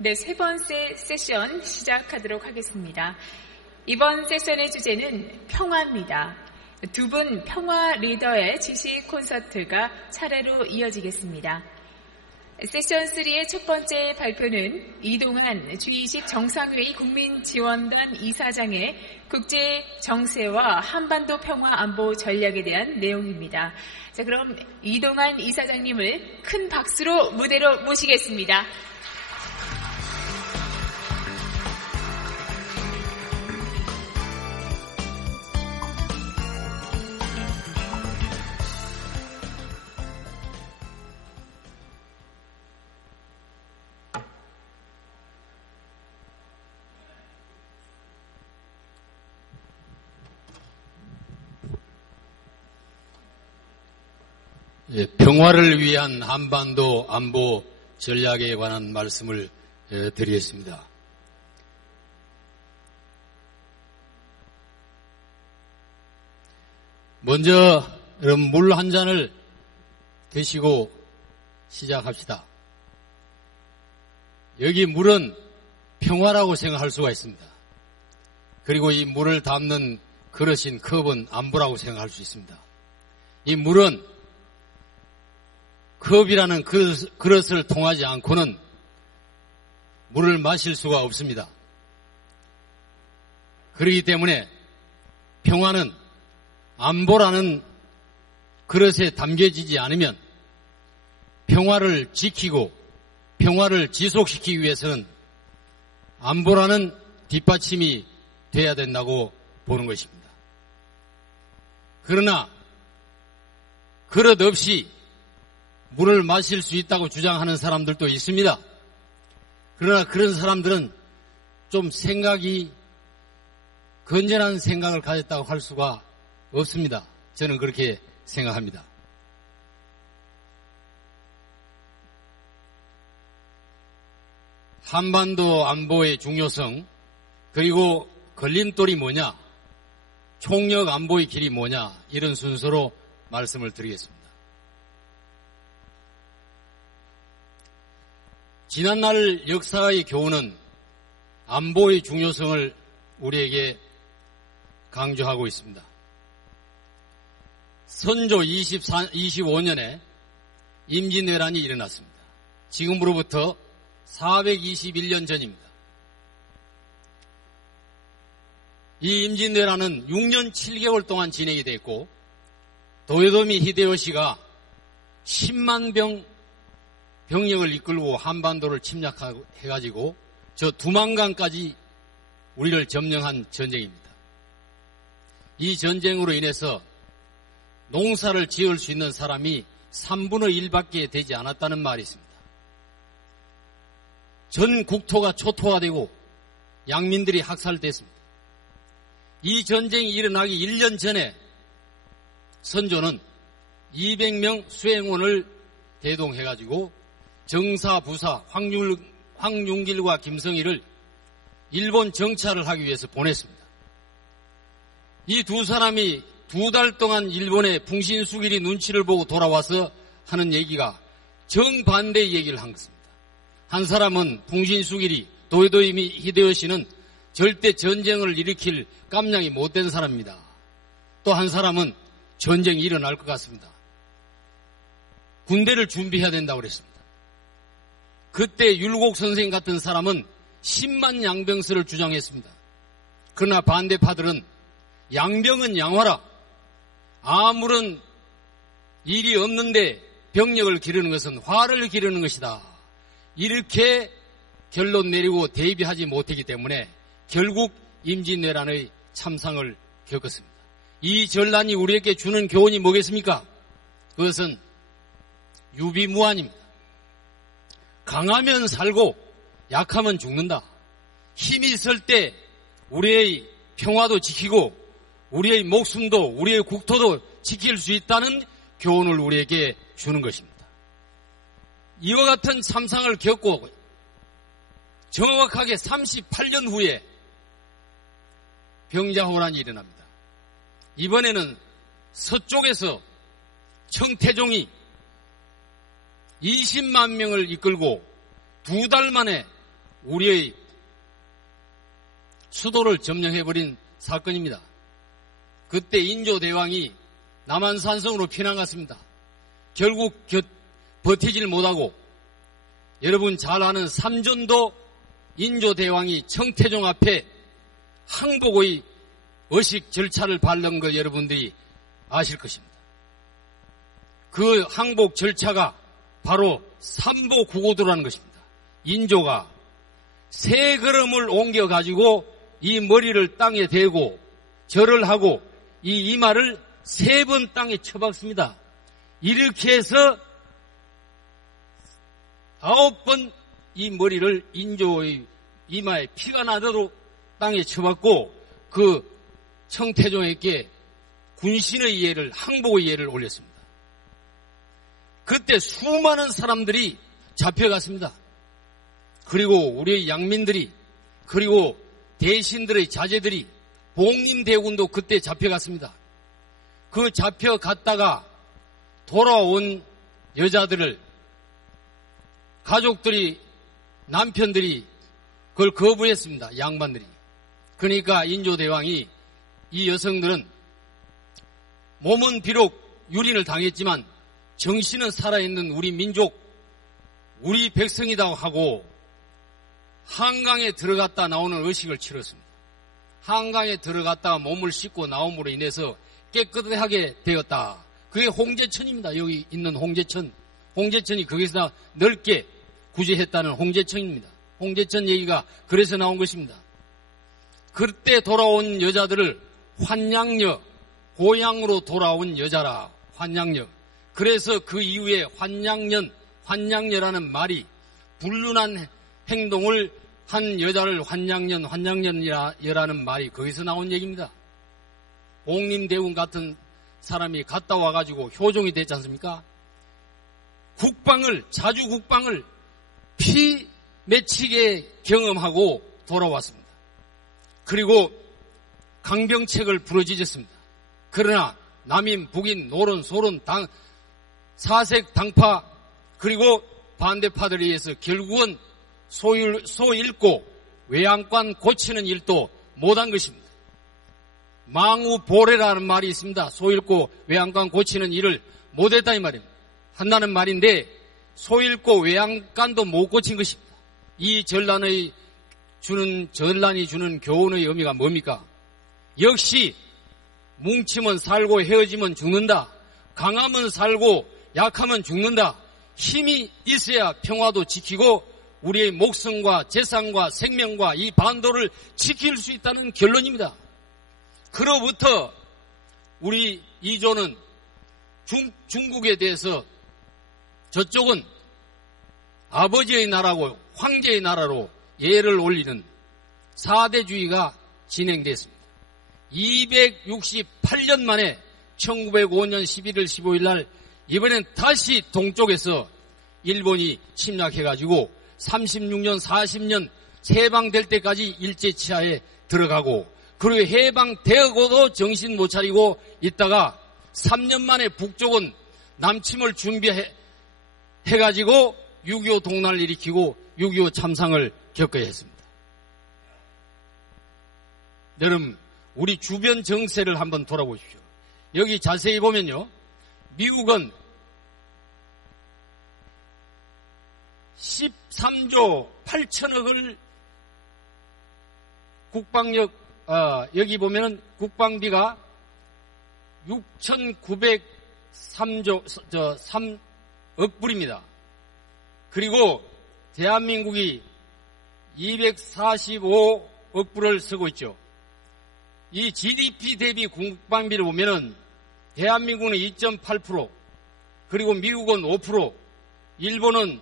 네, 세 번째 세션 시작하도록 하겠습니다. 이번 세션의 주제는 평화입니다. 두 분 평화 리더의 지시 콘서트가 차례로 이어지겠습니다. 세션 3의 첫 번째 발표는 이동환 G20 정상회의 국민지원단 이사장의 국제 정세와 한반도 평화 안보 전략에 대한 내용입니다. 자, 그럼 이동환 이사장님을 큰 박수로 무대로 모시겠습니다. 평화를 위한 한반도 안보 전략에 관한 말씀을 드리겠습니다. 먼저 여러분 물 한 잔을 드시고 시작합시다. 여기 물은 평화라고 생각할 수가 있습니다. 그리고 이 물을 담는 그릇인 컵은 안보라고 생각할 수 있습니다. 이 물은 컵이라는 그릇을 통하지 않고는 물을 마실 수가 없습니다. 그렇기 때문에 평화는 안보라는 그릇에 담겨지지 않으면 평화를 지키고 평화를 지속시키기 위해서는 안보라는 뒷받침이 돼야 된다고 보는 것입니다. 그러나 그릇 없이 물을 마실 수 있다고 주장하는 사람들도 있습니다. 그러나 그런 사람들은 좀 생각이 건전한 생각을 가졌다고 할 수가 없습니다. 저는 그렇게 생각합니다. 한반도 안보의 중요성, 그리고 걸림돌이 뭐냐, 총력 안보의 길이 뭐냐, 이런 순서로 말씀을 드리겠습니다. 지난날 역사의 교훈은 안보의 중요성을 우리에게 강조하고 있습니다. 선조 25년에 임진왜란이 일어났습니다. 지금으로부터 421년 전입니다. 이 임진왜란은 6년 7개월 동안 진행이 됐고 도요토미 히데요시가 10만 병력을 이끌고 한반도를 침략해가지고 저 두만강까지 우리를 점령한 전쟁입니다. 이 전쟁으로 인해서 농사를 지을 수 있는 사람이 3분의 1밖에 되지 않았다는 말이 있습니다. 전 국토가 초토화되고 양민들이 학살됐습니다. 이 전쟁이 일어나기 1년 전에 선조는 200명 수행원을 대동해가지고 정사, 부사, 황윤길과 김성희를 일본 정찰을 하기 위해서 보냈습니다. 이 두 사람이 2달 동안 일본의 풍신수길이 눈치를 보고 돌아와서 하는 얘기가 정반대의 얘기를 한 것입니다. 한 사람은 풍신수길이 도요토미 히데요시는 절대 전쟁을 일으킬 깜냥이 못된 사람입니다. 또 한 사람은 전쟁이 일어날 것 같습니다. 군대를 준비해야 된다고 그랬습니다. 그때 율곡 선생 같은 사람은 10만 양병설을 주장했습니다. 그러나 반대파들은 양병은 양화라. 아무런 일이 없는데 병력을 기르는 것은 화를 기르는 것이다. 이렇게 결론 내리고 대비하지 못했기 때문에 결국 임진왜란의 참상을 겪었습니다. 이 전란이 우리에게 주는 교훈이 뭐겠습니까? 그것은 유비무환입니다. 강하면 살고 약하면 죽는다. 힘이 있을 때 우리의 평화도 지키고 우리의 목숨도 우리의 국토도 지킬 수 있다는 교훈을 우리에게 주는 것입니다. 이와 같은 참상을 겪고 정확하게 38년 후에 병자호란이 일어납니다. 이번에는 서쪽에서 청태종이 20만 명을 이끌고 2달 만에 우리의 수도를 점령해버린 사건입니다. 그때 인조대왕이 남한산성으로 피난 갔습니다. 결국 버티질 못하고 여러분 잘 아는 삼전도 인조대왕이 청태종 앞에 항복의 의식 절차를 밟는 걸 여러분들이 아실 것입니다. 그 항복 절차가 바로 삼보구고도라는 것입니다. 인조가 세 걸음을 옮겨가지고 이 머리를 땅에 대고 절을 하고 이 이마를 3번 땅에 쳐박습니다. 이렇게 해서 9번 이 머리를 인조의 이마에 피가 나도록 땅에 쳐박고 그 청태종에게 군신의 예를, 항복의 예를 올렸습니다. 그때 수많은 사람들이 잡혀갔습니다. 그리고 우리의 양민들이, 그리고 대신들의 자제들이, 복림대군도 그때 잡혀갔습니다. 그 잡혀갔다가 돌아온 여자들을 가족들이, 남편들이 그걸 거부했습니다. 양반들이. 그러니까 인조대왕이 이 여성들은 몸은 비록 유린을 당했지만 정신은 살아있는 우리 민족, 우리 백성이라고 하고 한강에 들어갔다 나오는 의식을 치렀습니다. 한강에 들어갔다가 몸을 씻고 나옴으로 인해서 깨끗하게 되었다. 그게 홍제천입니다. 여기 있는 홍제천. 홍제천이 거기서 넓게 구제했다는 홍제천입니다. 홍제천 얘기가 그래서 나온 것입니다. 그때 돌아온 여자들을 환양녀, 고향으로 돌아온 여자라, 환양녀. 그래서 그 이후에 환양녀라는 말이 불륜한 행동을 한 여자를 환양년이라는 말이 거기서 나온 얘기입니다. 복림대군 같은 사람이 갔다 와가지고 효종이 됐지 않습니까? 자주 국방을 피 맺히게 경험하고 돌아왔습니다. 그리고 강병책을 부러지셨습니다. 그러나 남인, 북인, 노론, 소론, 사색, 당파 그리고 반대파들에 의해서 결국은 소 잃고 외양간 고치는 일도 못한 것입니다. 망우보래라는 말이 있습니다. 소 잃고 외양간 고치는 일을 못했다 이 말입니다. 한다는 말인데 소 잃고 외양간도 못 고친 것입니다. 이 전란이 주는 교훈의 의미가 뭡니까? 역시 뭉치면 살고 헤어지면 죽는다. 강하면 살고 약하면 죽는다. 힘이 있어야 평화도 지키고 우리의 목숨과 재산과 생명과 이 반도를 지킬 수 있다는 결론입니다. 그로부터 우리 이조는 중국에 대해서 저쪽은 아버지의 나라고 황제의 나라로 예를 올리는 4대주의가 진행됐습니다. 268년 만에 1905년 11월 15일 날 이번엔 다시 동쪽에서 일본이 침략해가지고 36년, 40년 해방될 때까지 일제치하에 들어가고 그리고 해방되고도 정신 못 차리고 있다가 3년 만에 북쪽은 남침을 준비해가지고 6.25 동란을 일으키고 6.25 참상을 겪어야 했습니다. 여러분, 우리 주변 정세를 한번 돌아보십시오. 여기 자세히 보면요. 미국은 13조 8천억을 국방력, 여기 보면은 국방비가 3억 불입니다. 그리고 대한민국이 245억 불을 쓰고 있죠. 이 GDP 대비 국방비를 보면은 대한민국은 2.8%, 그리고 미국은 5%, 일본은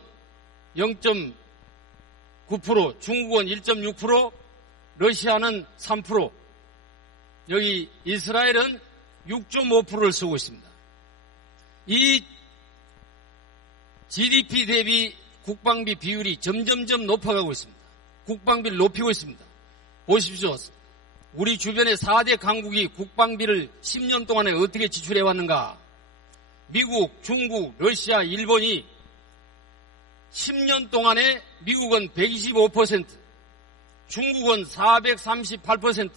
0.9%, 중국은 1.6%, 러시아는 3%, 여기 이스라엘은 6.5%를 쓰고 있습니다. 이 GDP 대비 국방비 비율이 점점점 높아가고 있습니다. 국방비를 높이고 있습니다. 보십시오. 우리 주변의 4대 강국이 국방비를 10년 동안에 어떻게 지출해왔는가? 미국, 중국, 러시아, 일본이 10년 동안에 미국은 125%, 중국은 438%,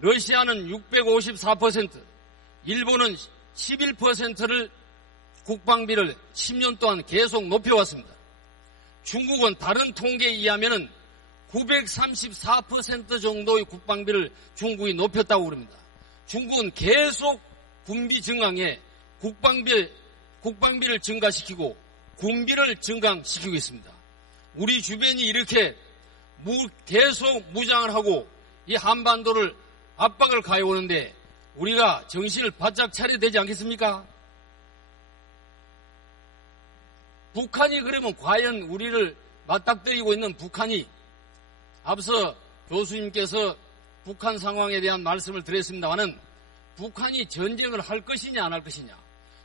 러시아는 654%, 일본은 11%를 국방비를 10년 동안 계속 높여왔습니다. 중국은 다른 통계에 의하면 934% 정도의 국방비를 중국이 높였다고 그럽니다. 중국은 계속 군비 증강에 국방비를 증가시키고 군비를 증강시키고 있습니다. 우리 주변이 이렇게 계속 무장을 하고 이 한반도를 압박을 가해오는데 우리가 정신을 바짝 차려야 되지 않겠습니까? 북한이 그러면 과연 우리를 맞닥뜨리고 있는 북한이, 앞서 교수님께서 북한 상황에 대한 말씀을 드렸습니다마는 북한이 전쟁을 할 것이냐 안 할 것이냐,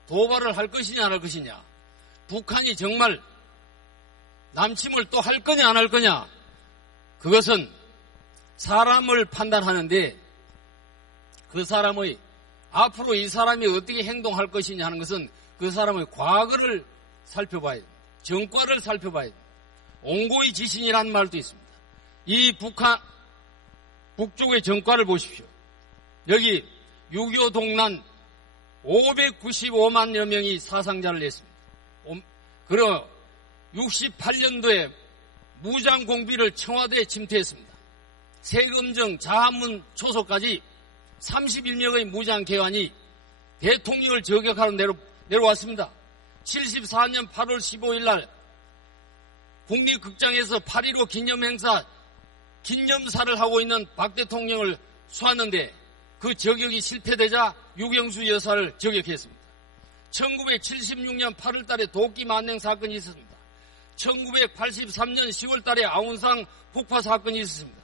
도발을 할 것이냐 안 할 것이냐, 북한이 정말 남침을 또 할 거냐 안 할 거냐, 그것은 사람을 판단하는데 그 사람의 앞으로 이 사람이 어떻게 행동할 것이냐 하는 것은 그 사람의 과거를 살펴봐야 됩니다. 전과를 살펴봐야 됩니다. 온고의 지신이라는 말도 있습니다. 이 북쪽의 전과를 보십시오. 여기 6.25 동란 595만여 명이 사상자를 냈습니다. 그리고 68년도에 무장 공비를 청와대에 침투했습니다. 세금정 자한문 초소까지 31명의 무장 개환이 대통령을 저격하러 내려왔습니다. 74년 8월 15일 날 국립극장에서 8.15 기념사를 하고 있는 박 대통령을 쏘았는데 그 저격이 실패되자 유경수 여사를 저격했습니다. 1976년 8월 달에 도끼 만행 사건이 있었습니다. 1983년 10월 달에 아운상 폭파 사건이 있었습니다.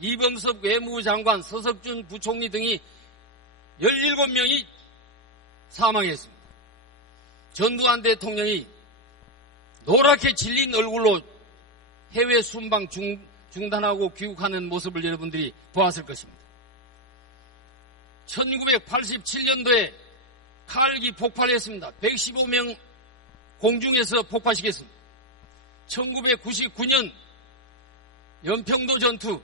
이범석 외무부 장관, 서석준 부총리 등이 17명이 사망했습니다. 전두환 대통령이 노랗게 질린 얼굴로 해외 순방 중단하고 귀국하는 모습을 여러분들이 보았을 것입니다. 1987년도에 칼기 폭발했습니다. 115명 공중에서 폭파시켰습니다. 1999년 연평도 전투,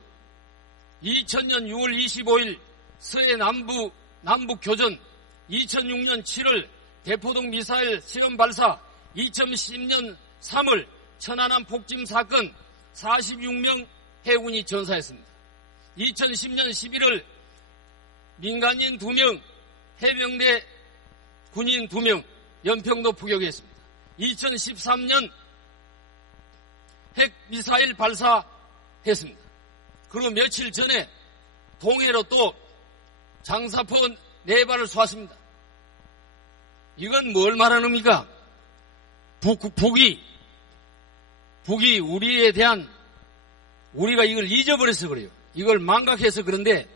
2000년 6월 25일 서해 남북 교전, 2006년 7월 대포동 미사일 실험 발사, 2010년 3월 천안함 폭침 사건 46명 해군이 전사했습니다. 2010년 11월 민간인 2명, 해병대 군인 2명 연평도 포격했습니다. 2013년 핵미사일 발사했습니다. 그리고 며칠 전에 동해로 또 장사포 4발을 쏘았습니다. 이건 뭘 말하는 겁니까? 북이 우리에 대한, 우리가 이걸 잊어버려서 그래요. 이걸 망각해서 그런데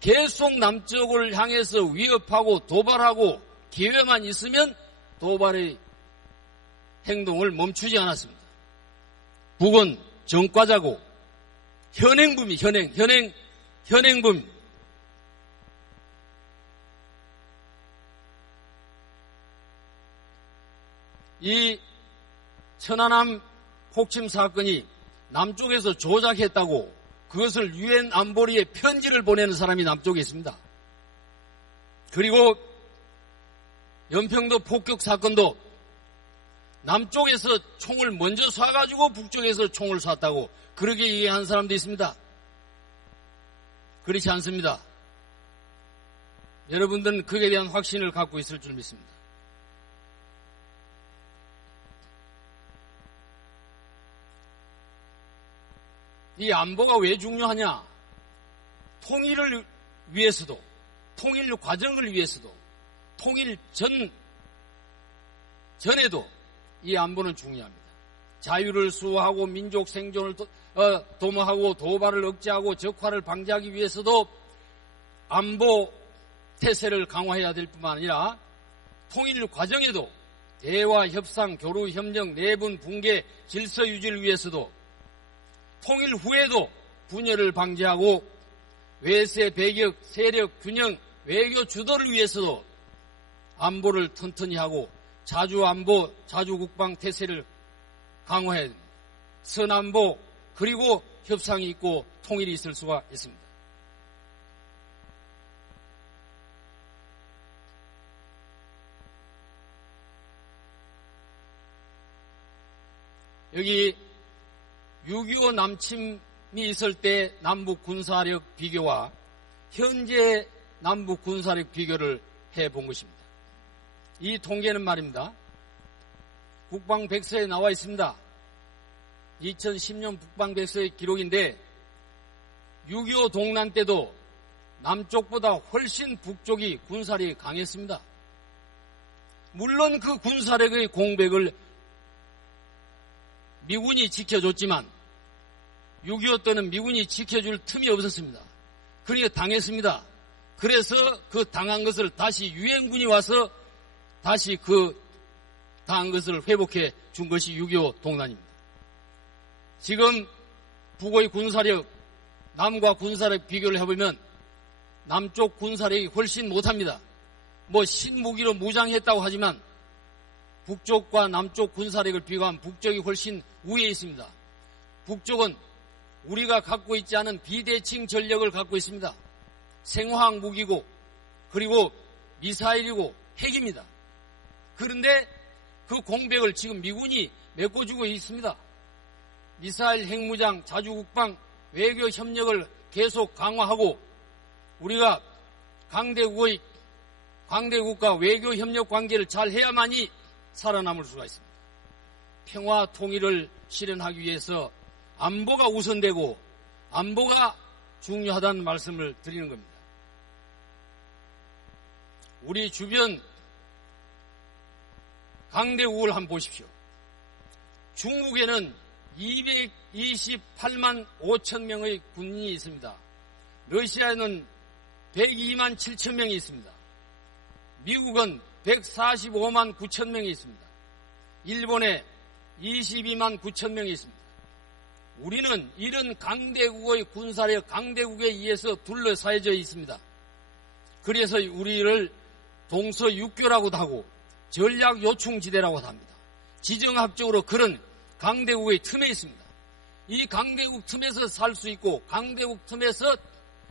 계속 남쪽을 향해서 위협하고 도발하고 기회만 있으면 도발의 행동을 멈추지 않았습니다. 북은 전과자고 현행범이 현행범. 이 천안함 폭침 사건이 남쪽에서 조작했다고 그것을 유엔 안보리에 편지를 보내는 사람이 남쪽에 있습니다. 그리고 연평도 폭격 사건도 남쪽에서 총을 먼저 쏴가지고 북쪽에서 총을 쐈다고 그렇게 얘기한 사람도 있습니다. 그렇지 않습니다. 여러분들은 그에 대한 확신을 갖고 있을 줄 믿습니다. 이 안보가 왜 중요하냐? 통일을 위해서도, 통일 과정을 위해서도, 통일 전에도 이 안보는 중요합니다. 자유를 수호하고 민족 생존을 도모하고 도발을 억제하고 적화를 방지하기 위해서도 안보 태세를 강화해야 될 뿐만 아니라 통일 과정에도 대화, 협상, 교류, 협력, 내분, 붕괴, 질서 유지를 위해서도 통일 후에도 분열을 방지하고 외세, 배격, 세력, 균형, 외교 주도를 위해서도 안보를 튼튼히 하고 자주 안보, 자주 국방 태세를 강화해야 됩니다. 서남북 그리고 협상이 있고 통일이 있을 수가 있습니다. 여기 6.25 남침이 있을 때 남북 군사력 비교와 현재 남북 군사력 비교를 해본 것입니다. 이 통계는 말입니다. 국방백서에 나와 있습니다. 2010년 국방백서의 기록인데 6.25 동란 때도 남쪽보다 훨씬 북쪽이 군사력이 강했습니다. 물론 그 군사력의 공백을 미군이 지켜줬지만 6.25 때는 미군이 지켜줄 틈이 없었습니다. 그러니까 당했습니다. 그래서 그 당한 것을 다시 유엔군이 와서 다시 그 당한 것을 회복해 준 것이 6.25 동란입니다. 지금 북의 군사력, 남과 군사력 비교를 해보면 남쪽 군사력이 훨씬 못합니다. 신무기로 무장했다고 하지만 북쪽과 남쪽 군사력을 비교하면 북쪽이 훨씬 우위에 있습니다. 북쪽은 우리가 갖고 있지 않은 비대칭 전력을 갖고 있습니다. 생화학 무기고 그리고 미사일이고 핵입니다. 그런데 그 공백을 지금 미군이 메꿔주고 있습니다. 미사일, 핵무장, 자주국방, 외교 협력을 계속 강화하고 우리가 강대국과 외교 협력 관계를 잘 해야만이 살아남을 수가 있습니다. 평화 통일을 실현하기 위해서 안보가 우선되고 안보가 중요하다는 말씀을 드리는 겁니다. 우리 주변 강대국을 한번 보십시오. 중국에는 228만 5천 명의 군인이 있습니다. 러시아에는 102만 7천 명이 있습니다. 미국은 145만 9천 명이 있습니다. 일본에 22만 9천 명이 있습니다. 우리는 이런 강대국의 군사력, 강대국에 의해서 둘러싸여져 있습니다. 그래서 우리를 동서육교라고도 하고 전략요충지대라고도 합니다. 지정학적으로 그런 강대국의 틈에 있습니다. 이 강대국 틈에서 살 수 있고 강대국 틈에서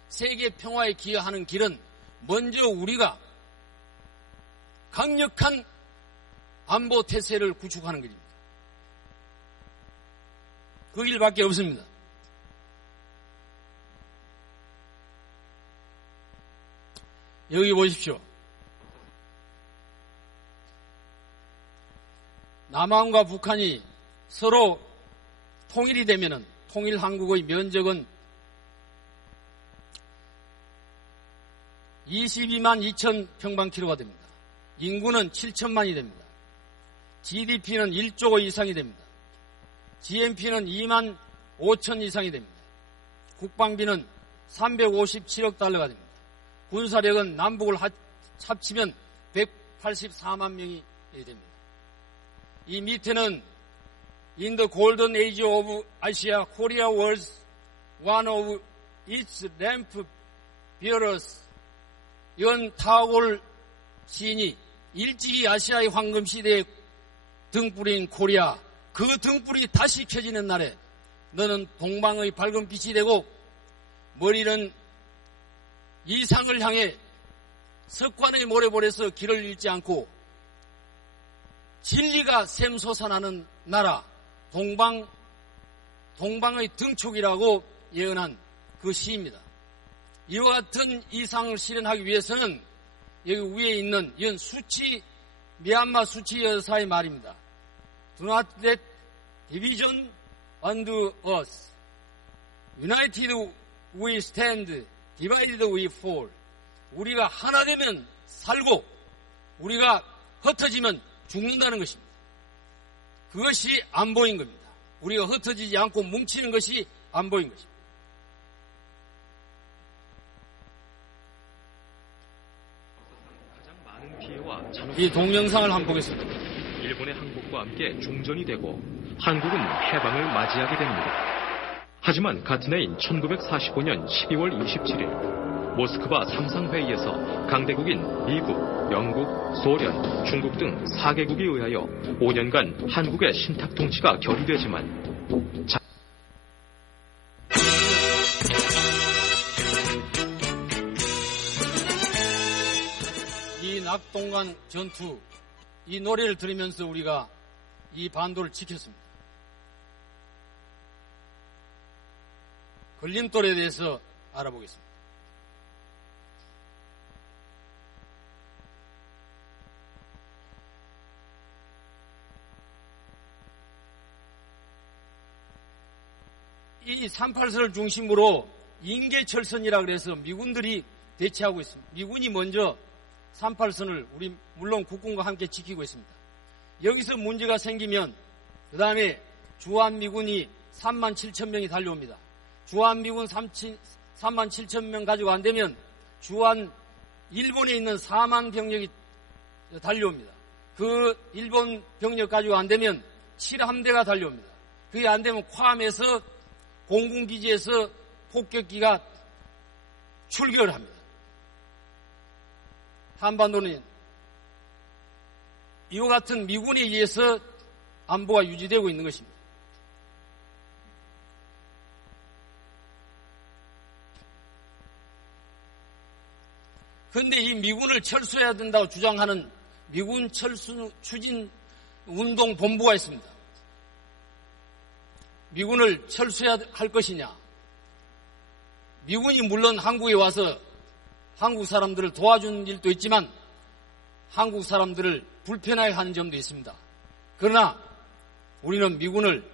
세계 평화에 기여하는 길은 먼저 우리가 강력한 안보 태세를 구축하는 길입니다. 그 길밖에 없습니다. 여기 보십시오. 남한과 북한이 서로 통일이 되면은 통일 한국의 면적은 22만 2천 평방킬로가 됩니다. 인구는 7천만이 됩니다. GDP는 1조 이상이 됩니다. GNP는 2만 5천 이상이 됩니다. 국방비는 357억 달러가 됩니다. 군사력은 남북을 합치면 184만 명이 됩니다. 이 밑에는 In the golden age of Asia, Korea was one of its lamp bearers. 이건 타골 시인이 일찍이 아시아의 황금 시대에 등불인 코리아, 그 등불이 다시 켜지는 날에 너는 동방의 밝은 빛이 되고 머리는 이상을 향해 석관의 모래볼에서 길을 잃지 않고 진리가 샘솟아나는 나라, 동방의 등촉이라고 예언한 그 시입니다. 이와 같은 이상을 실현하기 위해서는 여기 위에 있는 이런 미얀마 수치 여사의 말입니다. Do not let division undo us. United we stand, divided we fall. 우리가 하나 되면 살고 우리가 흩어지면 죽는다는 것입니다. 그것이 안보인 겁니다. 우리가 흩어지지 않고 뭉치는 것이 안보인 것입니다. 이 동영상을 한번 보겠습니다. 일본의 항복과 함께 종전이 되고 한국은 해방을 맞이하게 됩니다. 하지만 같은 해인 1945년 12월 27일 모스크바 삼상회의에서 강대국인 미국, 영국, 소련, 중국 등 4개국에 의하여 5년간 한국의 신탁 통치가 결의되지만 이 낙동강 전투, 이 노래를 들으면서 우리가 이 반도를 지켰습니다. 걸림돌에 대해서 알아보겠습니다. 이 38선을 중심으로 인계철선이라 그래서 미군들이 대치하고 있습니다. 미군이 먼저 38선을 우리 물론 국군과 함께 지키고 있습니다. 여기서 문제가 생기면 그 다음에 주한미군이 3만 7천 명이 달려옵니다. 주한미군 3만 7천 명 가지고 안 되면 주한 일본에 있는 4만 병력이 달려옵니다. 그 일본 병력 가지고 안 되면 7함대가 달려옵니다. 그게 안 되면 괌에서 공군기지에서 폭격기가 출격을 합니다. 한반도는 이와 같은 미군에 의해서 안보가 유지되고 있는 것입니다. 그런데 이 미군을 철수해야 된다고 주장하는 미군 철수 추진 운동 본부가 있습니다. 미군을 철수해야 할 것이냐? 미군이 물론 한국에 와서 한국 사람들을 도와준 일도 있지만 한국 사람들을 불편하게 하는 점도 있습니다. 그러나 우리는 미군을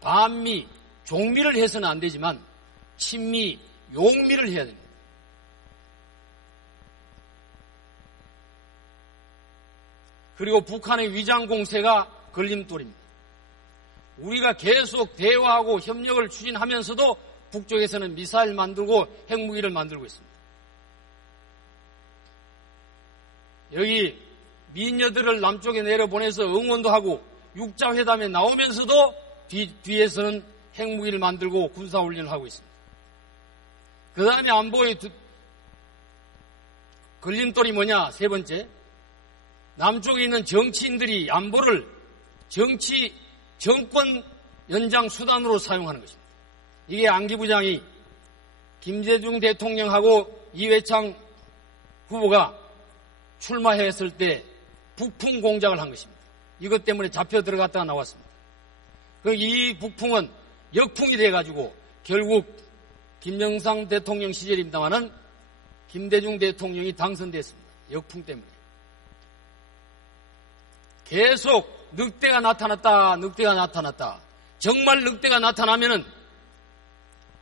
반미, 종미를 해서는 안 되지만 친미, 용미를 해야 됩니다. 그리고 북한의 위장 공세가 걸림돌입니다. 우리가 계속 대화하고 협력을 추진하면서도 북쪽에서는 미사일 만들고 핵무기를 만들고 있습니다. 여기 미녀들을 남쪽에 내려보내서 응원도 하고 육자회담에 나오면서도 뒤에서는 핵무기를 만들고 군사훈련을 하고 있습니다. 그 다음에 안보의 걸림돌이 뭐냐? 세 번째, 남쪽에 있는 정치인들이 안보를 정권 연장 수단으로 사용하는 것입니다. 이게 안기부장이 김대중 대통령하고 이회창 후보가 출마했을 때 북풍 공작을 한 것입니다. 이것 때문에 잡혀 들어갔다가 나왔습니다. 이 북풍은 역풍이 돼가지고 결국 김영삼 대통령 시절입니다마는 김대중 대통령이 당선됐습니다. 역풍 때문에. 계속 늑대가 나타났다. 정말 늑대가 나타나면은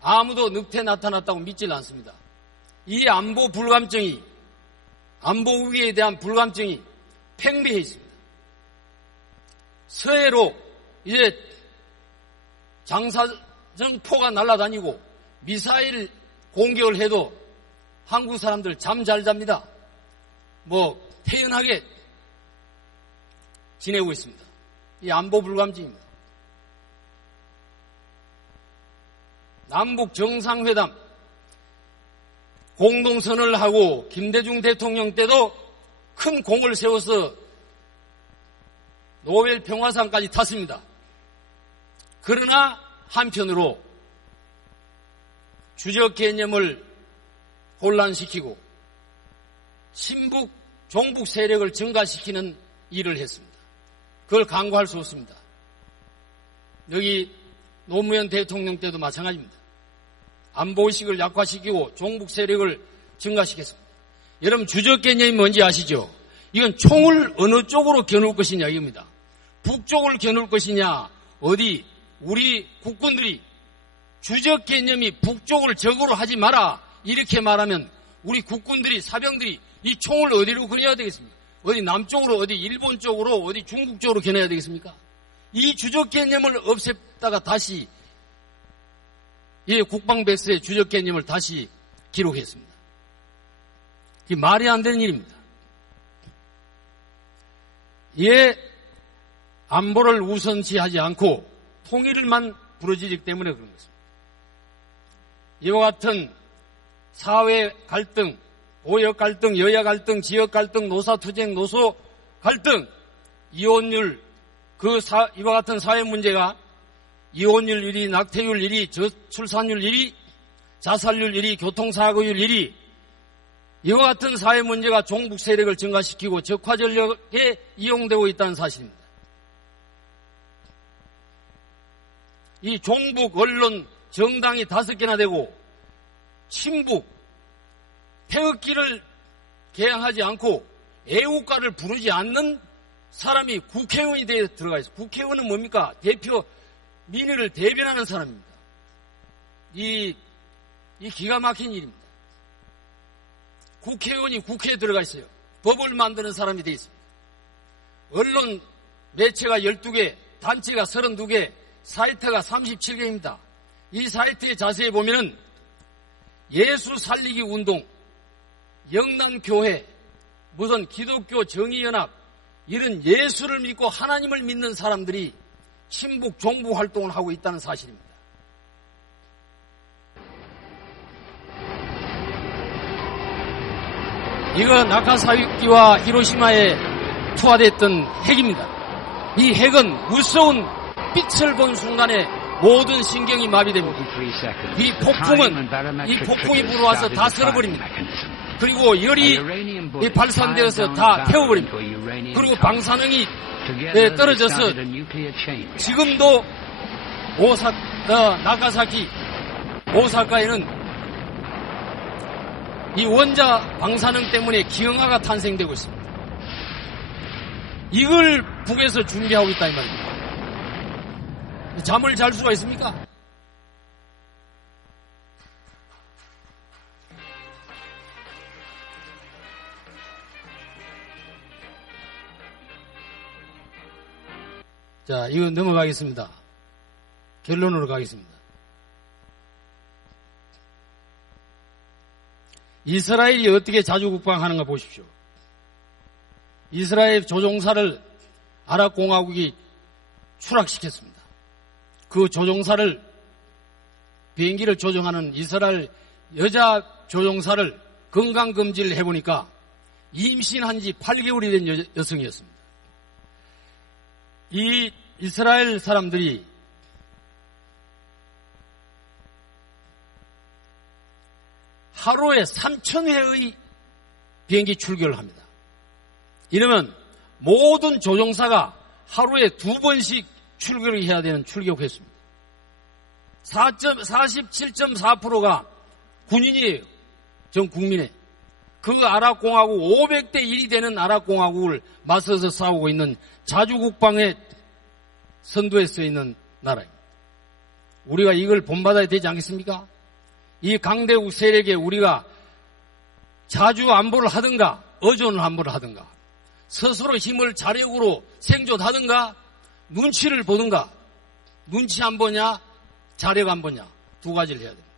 아무도 늑대 나타났다고 믿질 않습니다. 이 안보 위기에 대한 불감증이 팽배해 있습니다. 서해로 이제 장사정포가 날아다니고 미사일 공격을 해도 한국 사람들 잠 잘 잡니다. 태연하게 지내고 있습니다. 이 안보 불감증입니다. 남북 정상회담 공동선언을 하고 김대중 대통령 때도 큰 공을 세워서 노벨 평화상까지 탔습니다. 그러나 한편으로 주적 개념을 혼란시키고 친북, 종북 세력을 증가시키는 일을 했습니다. 그걸 간과할 수 없습니다. 여기 노무현 대통령 때도 마찬가지입니다. 안보의식을 약화시키고 종북 세력을 증가시켰습니다. 여러분 주적 개념이 뭔지 아시죠? 이건 총을 어느 쪽으로 겨눌 것이냐 이겁니다. 북쪽을 겨눌 것이냐 어디 우리 국군들이 주적 개념이 북쪽을 적으로 하지 마라 이렇게 말하면 우리 국군들이 사병들이 이 총을 어디로 겨눠야 되겠습니까? 어디 남쪽으로 어디 일본 쪽으로 어디 중국 쪽으로 겨눠야 되겠습니까? 이 주적 개념을 없앴다가 다시 국방백서의 주적 개념을 다시 기록했습니다. 이게 말이 안 되는 일입니다. 안보를 우선시하지 않고 통일을만 부르짖기 때문에 그런 것입니다. 이와 같은 사회 갈등, 보역 갈등, 여야 갈등, 지역 갈등, 노사투쟁, 노소 갈등, 이혼율, 이와 같은 사회 문제가 이혼율 1위, 낙태율 1위, 저출산율 1위, 자살률 1위, 교통사고율 1위, 이와 같은 사회 문제가 종북 세력을 증가시키고 적화 전력에 이용되고 있다는 사실입니다. 이 종북 언론 정당이 5개나 되고 친북, 태극기를 개양하지 않고 애국가를 부르지 않는 사람이 국회의원이 되어 들어가 있어요. 국회의원은 뭡니까? 민의를 대변하는 사람입니다. 이 기가 막힌 일입니다. 국회의원이 국회에 들어가 있어요. 법을 만드는 사람이 되어 있습니다. 언론 매체가 12개, 단체가 32개, 사이트가 37개입니다. 이 사이트에 자세히 보면은 예수 살리기 운동, 영남교회, 무슨 기독교 정의연합, 이런 예수를 믿고 하나님을 믿는 사람들이 친북, 종북 활동을 하고 있다는 사실입니다. 이거 나가사키와 히로시마에 투하됐던 핵입니다. 이 핵은 무서운 빛을 본 순간에 모든 신경이 마비됩니다. 이 폭풍이 불어와서 다 쓸어버립니다. 그리고 열이 발산되어서 다 태워버립니다. 그리고 방사능이 떨어져서 지금도 나가사키, 오사카에는 이 원자 방사능 때문에 기형아가 탄생되고 있습니다. 이걸 북에서 준비하고 있다 이 말입니다. 잠을 잘 수가 있습니까? 자, 이거 넘어가겠습니다. 결론으로 가겠습니다. 이스라엘이 어떻게 자주국방하는가 보십시오. 이스라엘 조종사를 아랍공화국이 추락시켰습니다. 그 조종사를, 비행기를 조종하는 이스라엘 여자 조종사를 건강검진을 해보니까 임신한 지 8개월이 된 여성이었습니다. 이 이스라엘 사람들이 하루에 3,000회의 비행기 출격을 합니다. 이러면 모든 조종사가 하루에 2번씩 출격을 해야 되는 출격했습니다. 47.4%가 군인이에요. 전 국민의. 그 아랍공화국 500대 1이 되는 아랍공화국을 맞서서 싸우고 있는 자주국방의 선두에 서 있는 나라입니다. 우리가 이걸 본받아야 되지 않겠습니까? 이 강대국 세력에 우리가 자주 안보를 하든가 어존을 안보를 하든가 스스로 힘을 자력으로 생존하든가 눈치를 보든가. 눈치 안 보냐 자력 안 보냐 두 가지를 해야 됩니다.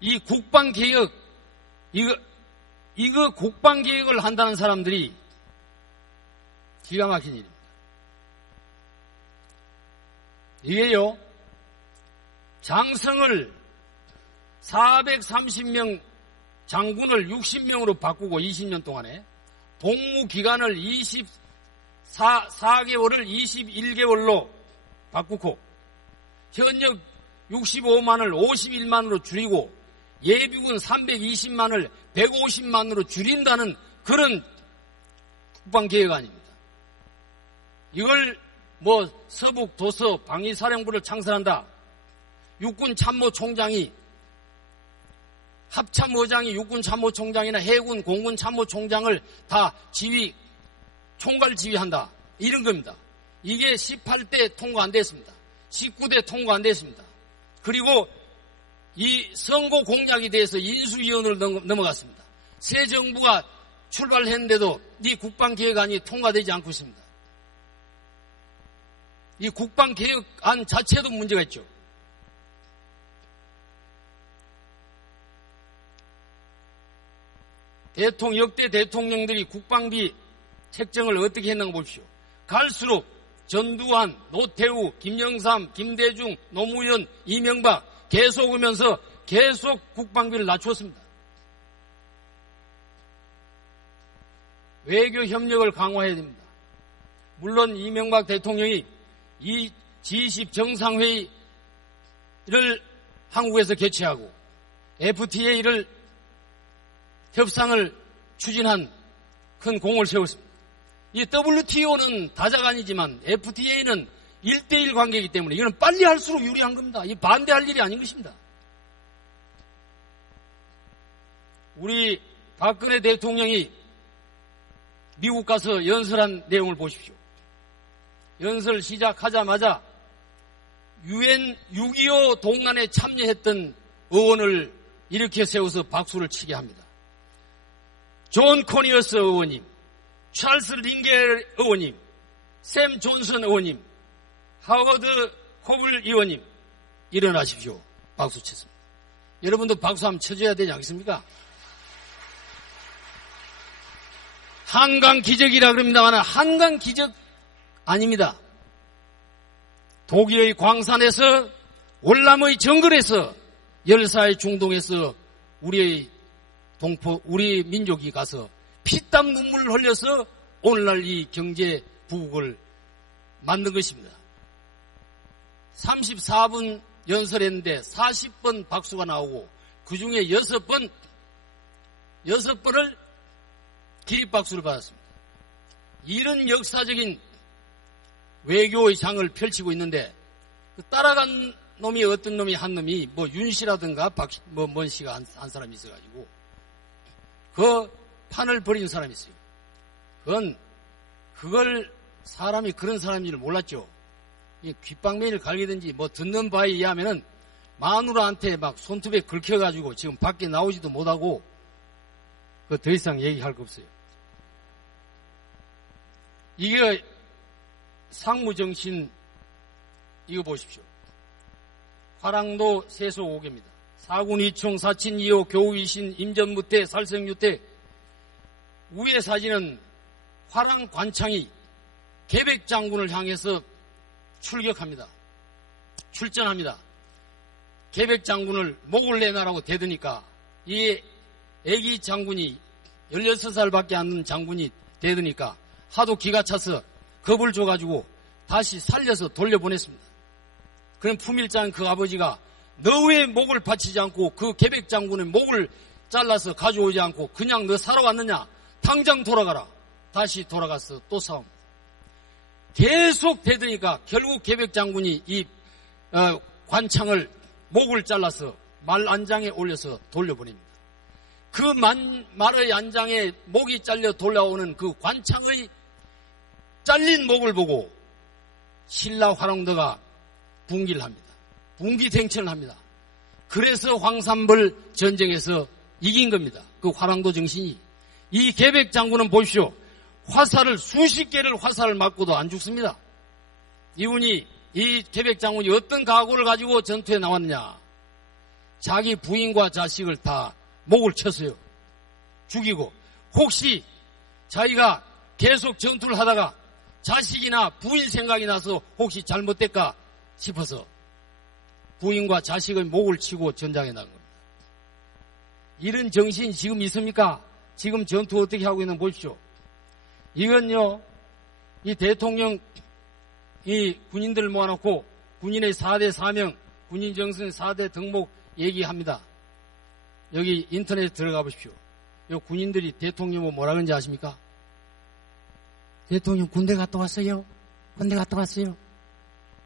이 국방개혁 이거 국방개혁을 한다는 사람들이 기가 막힌 일입니다. 이게요 장성을 430명 장군을 60명으로 바꾸고 20년 동안에 복무 기간을 24개월을 21개월로 바꾸고 현역 65만을 51만으로 줄이고 예비군 320만을 150만으로 줄인다는 그런 국방계획 아닙니다. 이걸 서북 도서 방위사령부를 창설한다. 육군 참모총장이 합참의장이 육군 참모총장이나 해군 공군 참모총장을 다 총괄 지휘한다. 이런 겁니다. 이게 18대 통과 안 됐습니다. 19대 통과 안 됐습니다. 그리고 이 선거 공약에 대해서 인수위원으로 넘어갔습니다. 새 정부가 출발했는데도 이 국방개혁안이 통과되지 않고 있습니다. 이 국방개혁안 자체도 문제가 있죠. 역대 대통령들이 국방비 책정을 어떻게 했는가 보십시오. 갈수록 전두환, 노태우, 김영삼, 김대중, 노무현, 이명박 계속 오면서 계속 국방비를 낮추었습니다. 외교 협력을 강화해야 됩니다. 물론 이명박 대통령이 이 G20 정상회의를 한국에서 개최하고 FTA를 협상을 추진한 큰 공을 세웠습니다. 이 WTO는 다자간이지만 FTA는 1대1 관계이기 때문에 이거는 빨리 할수록 유리한 겁니다. 이 반대할 일이 아닌 것입니다. 우리 박근혜 대통령이 미국 가서 연설한 내용을 보십시오. 연설 시작하자마자 UN 6.25 동란에 참여했던 의원을 일으켜 세워서 박수를 치게 합니다. 존 코니어스 의원님, 찰스 링겔 의원님, 샘 존슨 의원님, 하워드 코블 의원님, 일어나십시오. 박수 쳤습니다. 여러분도 박수 한번 쳐줘야 되지 않겠습니까? 한강 기적이라 그럽니다만 한강 기적 아닙니다. 독일의 광산에서 월남의 정글에서 열사의 중동에서 우리 민족이 가서 피땀 눈물을 흘려서 오늘날 이 경제 부국을 만든 것입니다. 34분 연설했는데 40번 박수가 나오고 그 중에 6번을 기립박수를 받았습니다. 이런 역사적인 외교의 장을 펼치고 있는데 그 따라간 놈이 어떤 놈이 한 놈이 뭐 윤씨라든가 뭔 씨가 한 사람이 있어가지고 그 판을 벌인 사람이 있어요. 그걸 사람이 그런 사람인지를 몰랐죠. 귓방면을 갈기든지 뭐 듣는 바에 의하면은 마누라한테 막 손톱에 긁혀가지고 지금 밖에 나오지도 못하고 더 이상 얘기할 거 없어요. 이게 상무정신 이거 보십시오. 화랑도 세소 5개입니다. 사군이총 사친 2호 교우이신 임전무태 살생유태 위의 사진은 화랑 관창이 계백장군을 향해서 출전합니다. 계백장군을 목을 내놔라고 대드니까 이 애기 장군이 16살밖에 안 된 장군이 대드니까 하도 기가 차서 겁을 줘가지고 다시 살려서 돌려보냈습니다. 그럼 품일장 그 아버지가 너 왜 목을 바치지 않고 그 계백장군의 목을 잘라서 가져오지 않고 그냥 너 살아왔느냐? 당장 돌아가라. 다시 돌아가서 또 싸웁니다. 계속 대드니까 결국 계백장군이 이 관창을 목을 잘라서 말 안장에 올려서 돌려보냅니다. 그 말의 안장에 목이 잘려 돌아오는 그 관창의 잘린 목을 보고 신라 화랑도가 분기를 합니다. 분기탱천을 합니다. 그래서 황산벌 전쟁에서 이긴 겁니다. 그 화랑도 정신이. 이 계백장군은 보십시오. 수십 개를 화살을 맞고도 안 죽습니다. 이 계백장군이 어떤 각오를 가지고 전투에 나왔느냐. 자기 부인과 자식을 다 목을 쳤어요. 죽이고 혹시 자기가 계속 전투를 하다가 자식이나 부인 생각이 나서 혹시 잘못될까 싶어서 부인과 자식의 목을 치고 전장에 나간 겁니다. 이런 정신이 지금 있습니까? 지금 전투 어떻게 하고 있는 거 보십시오. 이건요, 이 대통령, 이 군인들을 모아놓고 군인의 4대 사명, 군인 정신 4대 덕목 얘기합니다. 여기 인터넷에 들어가 보십시오. 이 군인들이 대통령을 뭐라 그런지 아십니까? 대통령 군대 갔다 왔어요? 군대 갔다 왔어요?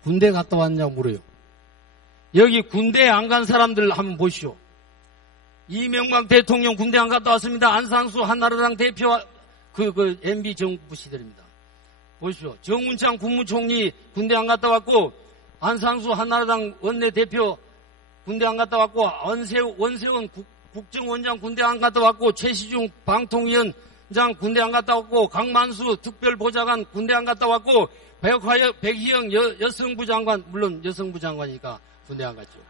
군대 갔다 왔냐고 물어요. 여기 군대 안 간 사람들 한번 보시오. 이명박 대통령 군대 안 갔다 왔습니다. 안상수 한나라당 대표와 그 MB 정부 시절입니다. 보십시오. 정운창 국무총리 군대 안 갔다 왔고, 안상수 한나라당 원내대표 군대 안 갔다 왔고, 원세훈 국정원장 군대 안 갔다 왔고, 최시중 방통위원장 군대 안 갔다 왔고, 강만수 특별보좌관 군대 안 갔다 왔고, 백희영 여성부 장관, 물론 여성부 장관이니까 군대 안 갔죠.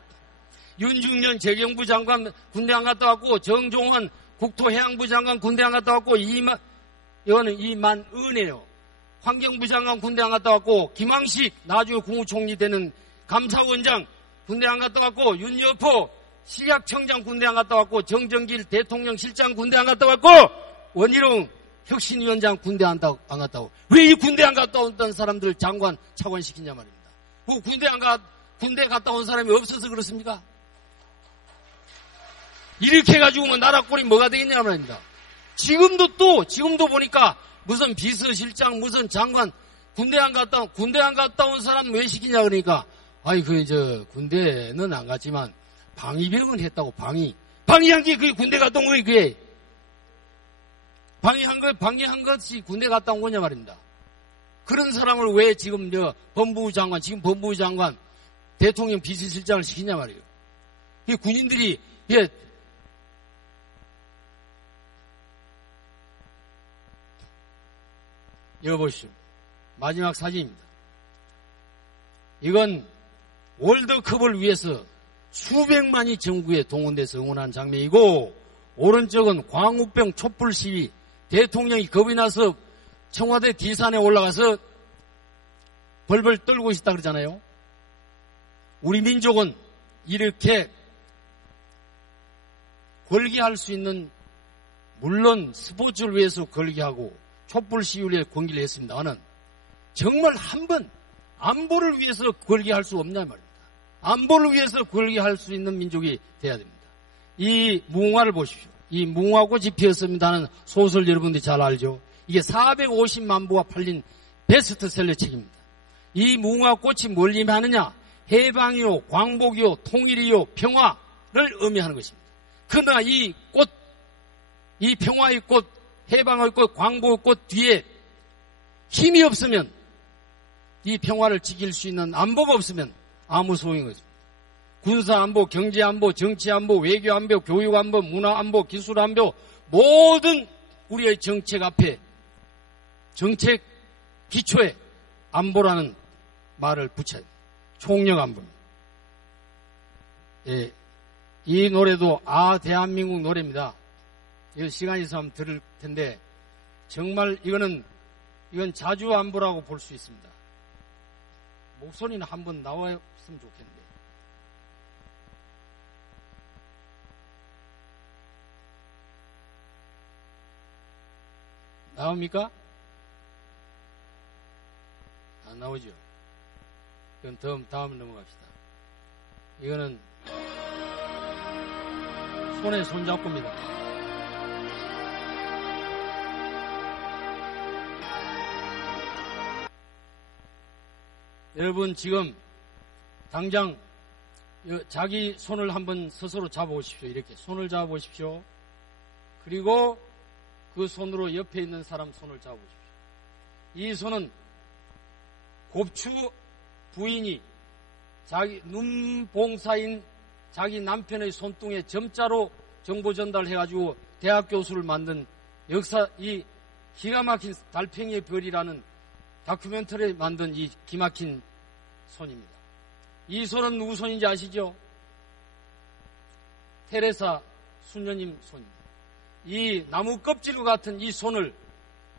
윤중년 재경부 장관 군대 안 갔다 왔고, 정종원 국토해양부 장관 군대 안 갔다 왔고, 이거는 이만은혜요. 환경부 장관 군대 안 갔다 왔고, 김황식 나중에 국무총리 되는 감사원장 군대 안 갔다 왔고, 윤여포 식약청장 군대 안 갔다 왔고, 정정길 대통령 실장 군대 안 갔다 왔고, 원희룡 혁신위원장 군대 안 갔다 오고. 왜 이 군대 안 갔다 온다는 사람들 장관 차관시키냐 말입니다. 그 군대 갔다 온 사람이 없어서 그렇습니까? 이렇게 해가지고 뭐 나라 꼴이 뭐가 되겠냐 말입니다. 지금도 보니까 무슨 비서실장, 무슨 장관, 군대 안 갔다 온 사람 왜 시키냐 그러니까, 군대는 안 갔지만 방위병은 했다고, 방위한 게 그게 군대 갔다 온 거예요, 그게. 방위한 것이 군대 갔다 온 거냐 말입니다. 그런 사람을 왜 지금 법무부 장관, 대통령 비서실장을 시키냐 말이에요. 이 군인들이, 여보시오. 마지막 사진입니다. 이건 월드컵을 위해서 수백만이 전국에 동원돼서 응원한 장면이고, 오른쪽은 광우병 촛불 시위, 대통령이 겁이 나서 청와대 D산에 올라가서 벌벌 떨고 있다 그러잖아요. 우리 민족은 이렇게 걸기할 수 있는, 물론 스포츠를 위해서 걸기하고 촛불 시위를 위해 권기를 했습니다만, 정말 한번 안보를 위해서 걸기할 수 없냐 말입니다. 안보를 위해서 걸기할 수 있는 민족이 돼야 됩니다. 이 무궁화를 보십시오. 이 무궁화꽃이 피었습니다는 소설 여러분들이 잘 알죠. 이게 450만 부가 팔린 베스트셀러 책입니다. 이 무궁화꽃이 뭘 의미하느냐? 해방이요, 광복이요, 통일이요, 평화를 의미하는 것입니다. 그러나 이 꽃, 이 평화의 꽃, 해방의 꽃, 광복의 꽃 뒤에 힘이 없으면, 이 평화를 지킬 수 있는 안보가 없으면 아무 소용인 것입니다. 군사안보, 경제안보, 정치안보, 외교안보, 교육안보, 문화안보, 기술안보, 모든 우리의 정책 앞에, 정책 기초에 안보라는 말을 붙여야 됩니다. 총력안보입니다. 예, 이 노래도 대한민국 노래입니다. 이거 시간이 있으면 들을 텐데, 정말 이건 자주안보라고 볼 수 있습니다. 목소리는 한번 나왔으면 좋겠는데. 나옵니까? 안 나오죠? 그럼 다음 넘어갑시다. 이거는 손에 손잡고입니다. 여러분 지금 당장 자기 손을 한번 스스로 잡아보십시오. 이렇게 손을 잡아보십시오. 그리고 그 손으로 옆에 있는 사람 손을 잡아보십시오. 이 손은 곱추 부인이 자기 눈봉사인 자기 남편의 손등에 점자로 정보 전달해가지고 대학 교수를 만든 이 기가 막힌 달팽이의 별이라는 다큐멘터리를 만든 이 기막힌 손입니다. 이 손은 누구 손인지 아시죠? 테레사 수녀님 손입니다. 이 나무 껍질과 같은 이 손을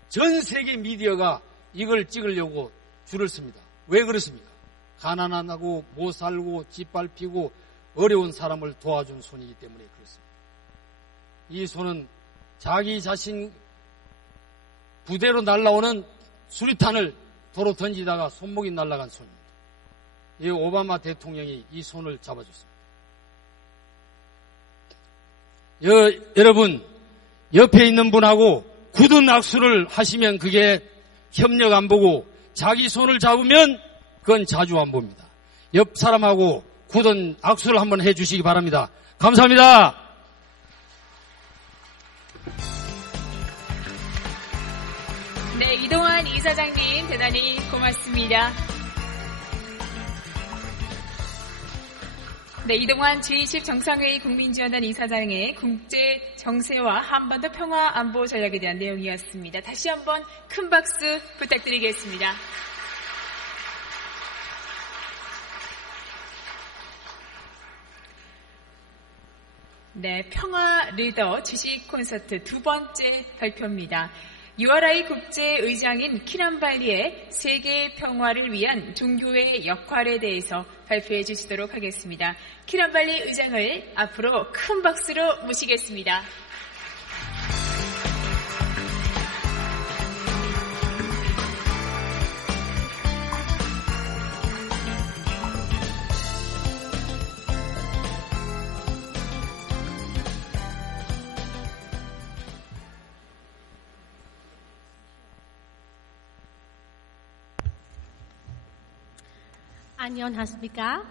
전 세계 미디어가 이걸 찍으려고 줄을 씁니다. 왜 그렇습니까? 가난하고 못 살고 짓밟히고 어려운 사람을 도와준 손이기 때문에 그렇습니다. 이 손은 자기 자신 부대로 날아오는 수리탄을 도로 던지다가 손목이 날아간 손입니다. 이 오바마 대통령이 이 손을 잡아줬습니다. 여러분 옆에 있는 분하고 굳은 악수를 하시면 그게 협력 안보고, 자기 손을 잡으면 그건 자주 안보입니다. 옆 사람하고 굳은 악수를 한번 해주시기 바랍니다. 감사합니다. 네, 이동환 이사장님 대단히 고맙습니다. 네, 이동환 G20 정상회의 국민지원단 이사장의 국제 정세와 한반도 평화 안보 전략에 대한 내용이었습니다. 다시 한번 큰 박수 부탁드리겠습니다. 네, 평화 리더 지식 콘서트 두 번째 발표입니다. URI 국제의장인 키란발리의 세계 평화를 위한 종교의 역할에 대해서 발표해 주시도록 하겠습니다. 키란발리 의장을 앞으로 큰 박수로 모시겠습니다. 안녕하십니까?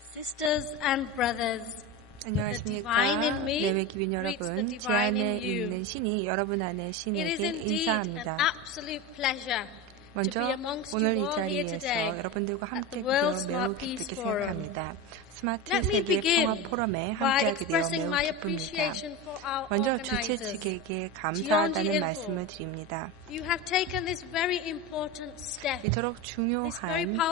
Sisters and brothers, 안녕하십니까? 내외 기빈 여러분, 제 안에 있는 신이 여러분 안에 신에게 인사합니다. 먼저 오늘 이 자리에서 여러분들과 함께 되어 매우 기쁘게 생각합니다. 스마트 세계 평화 포럼에 함께하게 되어 매우 기쁩니다. 먼저 주최 측에게 감사하다는 말씀을 드립니다. 이토록 중요한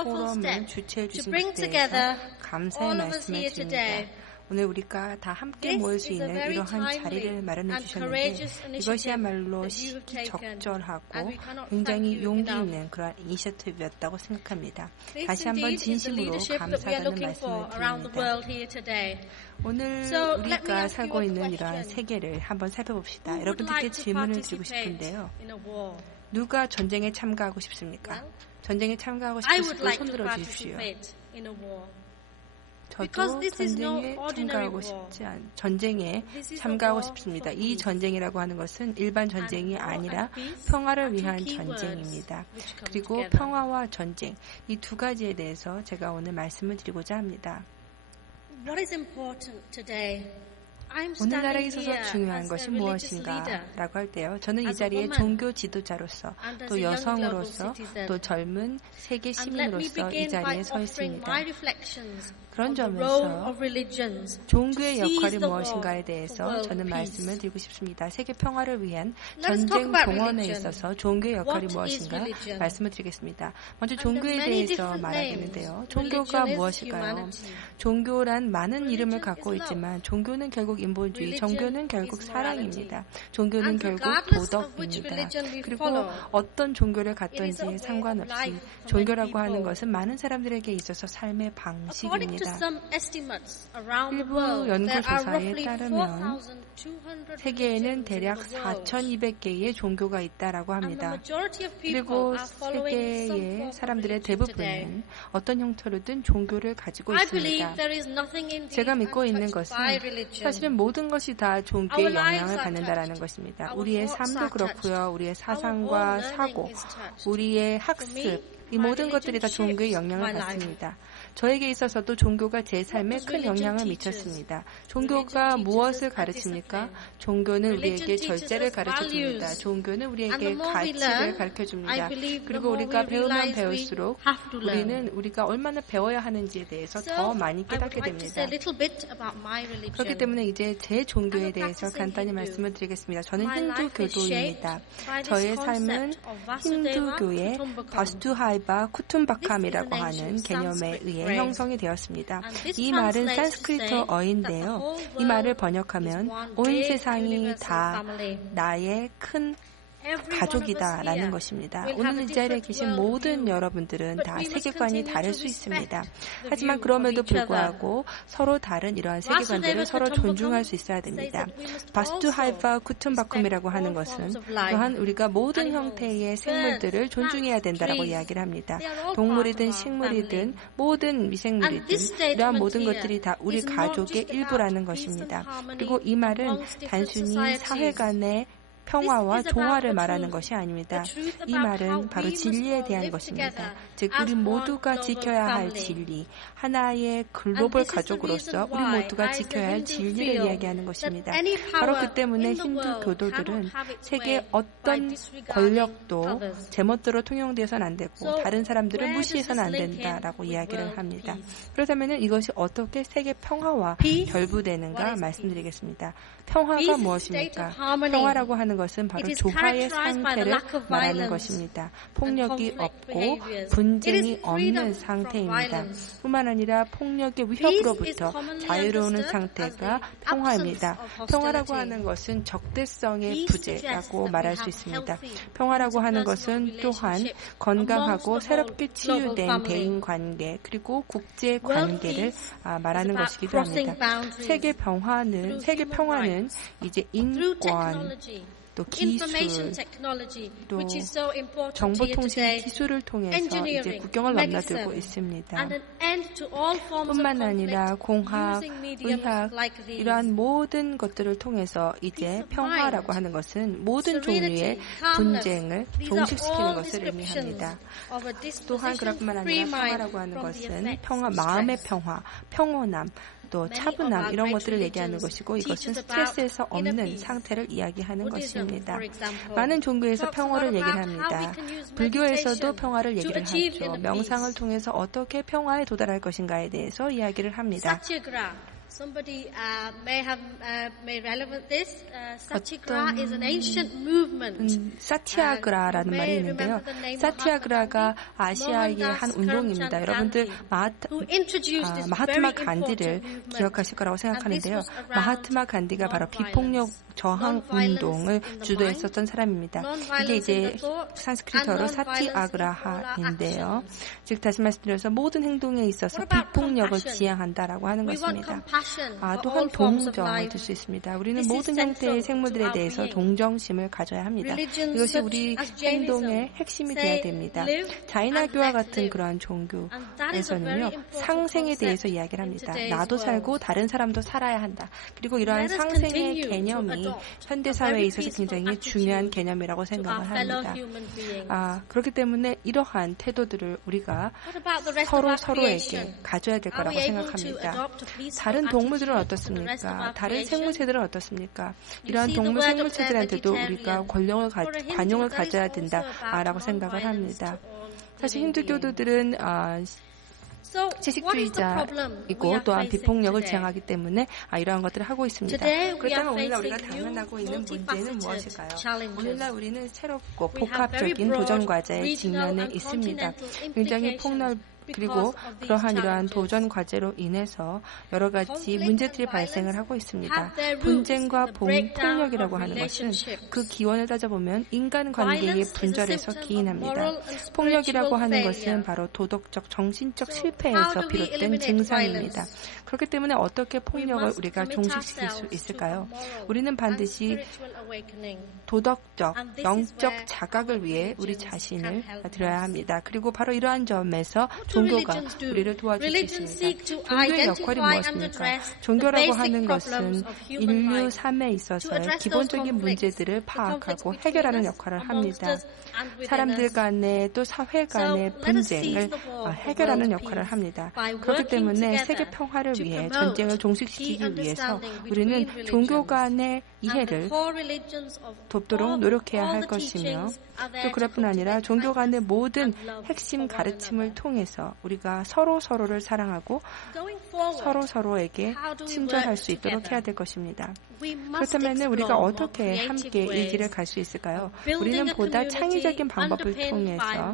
포럼을 주최해 주신 것에 대해서 감사의 말씀을 드립니다. 오늘 우리가 다 함께 모일 수 있는 이러한 자리를 마련해 주셨는데 이것이야말로 적절하고 굉장히 용기 있는 그러한 이니셔티브였다고 생각합니다. 다시 한번 진심으로 감사하다는 말씀을 드립니다. 오늘 우리가 살고 있는 이러한 세계를 한번 살펴봅시다. 여러분들께 질문을 드리고 싶은데요. 누가 전쟁에 참가하고 싶습니까? 전쟁에 참가하고 싶으신 분 손들어 주십시오. 저도 전쟁에 참가하고 싶습니다. 이 전쟁이라고 하는 것은 일반 전쟁이 아니라 평화를 위한 전쟁입니다. 그리고 평화와 전쟁, 이 두 가지에 대해서 제가 오늘 말씀을 드리고자 합니다. 오늘날에 있어서 중요한 것이 무엇인가 라고 할 때요. 저는 이 자리에 종교 지도자로서 또 여성으로서 또 젊은 세계 시민으로서 이 자리에 서 있습니다. 그런 점에서 종교의 역할이 무엇인가에 대해서 저는 말씀을 드리고 싶습니다. 세계 평화를 위한 전쟁 동원에 있어서 종교의 역할이 무엇인가 말씀을 드리겠습니다. 먼저 종교에 대해서 말하겠는데요. 종교가 무엇일까요? 종교란 많은 이름을 갖고 있지만 종교는 결국 인본주의, 종교는 결국 사랑입니다. 종교는 결국 도덕입니다. 그리고 어떤 종교를 갖든지 상관없이 종교라고 하는 것은 많은 사람들에게 있어서 삶의 방식입니다. 일부 연구조사에 따르면 세계에는 대략 4,200개의 종교가 있다라고 합니다. 그리고 세계의 사람들의 대부분은 어떤 형태로든 종교를 가지고 있습니다. 제가 믿고 있는 것은 사실은 모든 것이 다 종교의 영향을 받는다라는 것입니다. 우리의 삶도 그렇고요. 우리의 사상과 사고, 우리의 학습, 이 모든 것들이 다 종교의 영향을 받습니다. 저에게 있어서도 종교가 제 삶에 큰 영향을 미쳤습니다. 종교가 무엇을 가르칩니까? 종교는 우리에게 절제를 가르쳐줍니다. 종교는 우리에게 가치를 가르쳐줍니다. 그리고 우리가 배우면 배울수록 우리는 우리가 얼마나 배워야 하는지에 대해서 더 많이 깨닫게 됩니다. 그렇기 때문에 이제 제 종교에 대해서 간단히 말씀을 드리겠습니다. 저는 힌두교도입니다. 저의 삶은 힌두교의 바스투하이바 쿠툼바캄이라고 하는 개념에 의해 형성이 되었습니다. 이 말은 산스크리트어인데요. 이 말을 번역하면 온 세상이 다 나의 큰 가족이다라는 것입니다. 오늘 이 자리에 계신 모든 여러분들은 다 세계관이 다를 수 있습니다. 하지만 그럼에도 불구하고 서로 다른 이러한 세계관들을 서로 존중할 수 있어야 됩니다. 바스투하이바 쿠툼바쿰이라고 하는 것은 또한 우리가 모든 형태의 생물들을 존중해야 된다라고 이야기를 합니다. 동물이든 식물이든 모든 미생물이든 이러한 모든 것들이 다 우리 가족의 일부라는 것입니다. 그리고 이 말은 단순히 사회 간의 평화와 조화를 말하는 것이 아닙니다. 이 말은 바로 진리에 대한 것입니다. 즉 우리 모두가 지켜야 할 진리, 하나의 글로벌 가족으로서 우리 모두가 지켜야 할 진리를 이야기하는 것입니다. 바로 그 때문에 힌두 교도들은 세계의 어떤 권력도 제멋대로 통용되어서는 안 되고 다른 사람들을 무시해서는 안 된다라고 이야기를 합니다. 그렇다면 이것이 어떻게 세계 평화와 결부되는가 말씀드리겠습니다. 평화가 무엇입니까? 평화라고 하는 하는 것은 바로 조화의 상태를 말하는 것입니다. 폭력이 없고 분쟁이 없는 상태입니다. 뿐만 아니라 폭력의 위협으로부터 자유로운 상태가 평화입니다. 평화라고 하는 것은 적대성의 부재라고 말할 수 있습니다. 평화라고 하는 것은 또한 건강하고 새롭게 치유된 대인관계 그리고 국제관계를 말하는 것이기도 합니다. 세계 평화는 이제 인권, 또 기술, 또 정보통신 기술을 통해서 이제 국경을 넘나들고 있습니다. 뿐만 아니라 공학, 의학 이러한 모든 것들을 통해서 이제 평화라고 하는 것은 모든 종류의 분쟁을 종식시키는 것을 의미합니다. 또한 그뿐만 아니라 평화라고 하는 것은 마음의 평화, 평온함, 또 차분함 이런 것들을 얘기하는 것이고 이것은 스트레스에서 없는 상태를 이야기하는 것입니다. 많은 종교에서 평화를 얘기를 합니다. 불교에서도 평화를 얘기를 하죠. 명상을 통해서 어떻게 평화에 도달할 것인가에 대해서 이야기를 합니다. Somebody may relevant this. Satyagraha is an ancient movement. 사티아그라라는 말이 있는데요. 사티아그라가 아시아의 한 운동입니다. 여러분들 마하트마 간디를 기억하실 거라고 생각하는데요. 마하트마 간디가 바로 비폭력 저항 운동을 주도했었던 사람입니다. 이게 이제 산스크리트어로 사티아그라하인데요. 즉 다시 말씀드려서 모든 행동에 있어서 비폭력을 지향한다라고 하는 것입니다. 또한 동정을 들 수 있습니다. 우리는 모든 형태의 생물들에 대해서 동정심을 가져야 합니다. 이것이 우리 행동의 핵심이 되어야 됩니다. 자이나교와 같은 그러한 종교에서는요. 상생에 대해서 이야기를 합니다. 나도 살고 다른 사람도 살아야 한다. 그리고 이러한 상생의 개념이 현대사회에 있어서 굉장히 중요한 개념이라고 생각을 합니다. 그렇기 때문에 이러한 태도들을 우리가 서로에게 가져야 될 거라고 생각합니다. 다른 동물들은 어떻습니까? 다른 생물체들은 어떻습니까? 이러한 동물 생물체들한테도 우리가 관용을 가져야 된다라고 생각을 합니다. 사실 힌두교도들은 채식주의자이고 또한 비폭력을 지향하기 때문에 이러한 것들을 하고 있습니다. 그렇다면 오늘날 우리가 당면하고 있는 문제는 무엇일까요? 오늘날 우리는 새롭고 복합적인 도전 과제에 직면해 있습니다. 굉장히 그리고 이러한 도전 과제로 인해서 여러 가지 문제들이 발생을 하고 있습니다. 분쟁과 폭력이라고 하는 것은 그 기원을 따져보면 인간관계의 분절에서 기인합니다. 폭력이라고 하는 것은 바로 도덕적, 정신적 실패에서 비롯된 증상입니다. 그렇기 때문에 어떻게 폭력을 우리가 종식시킬 수 있을까요? 우리는 반드시 도덕적, 영적 자각을 위해 우리 자신을 드려야 합니다. 그리고 바로 이러한 점에서 종교가 우리를 도와줄 수 있습니다. 종교의 역할이 무엇입니까? 종교라고 하는 것은 인류 삶에 있어서의 기본적인 문제들을 파악하고 해결하는 역할을 합니다. 사람들 간의 또 사회 간의 분쟁을 해결하는 역할을 합니다. 그렇기 때문에 세계 평화를 위해 전쟁을 종식시키기 위해서 우리는 종교 간의 이해를 돕도록 노력해야 할 것이며 또 그뿐 아니라 종교 간의 모든 핵심 가르침을 통해서 우리가 서로를 사랑하고 서로에게 친절할 수 있도록 해야 될 것입니다. 그렇다면 우리가 어떻게 함께 이 길을 갈 수 있을까요? 우리는 보다 창의적인 방법을 통해서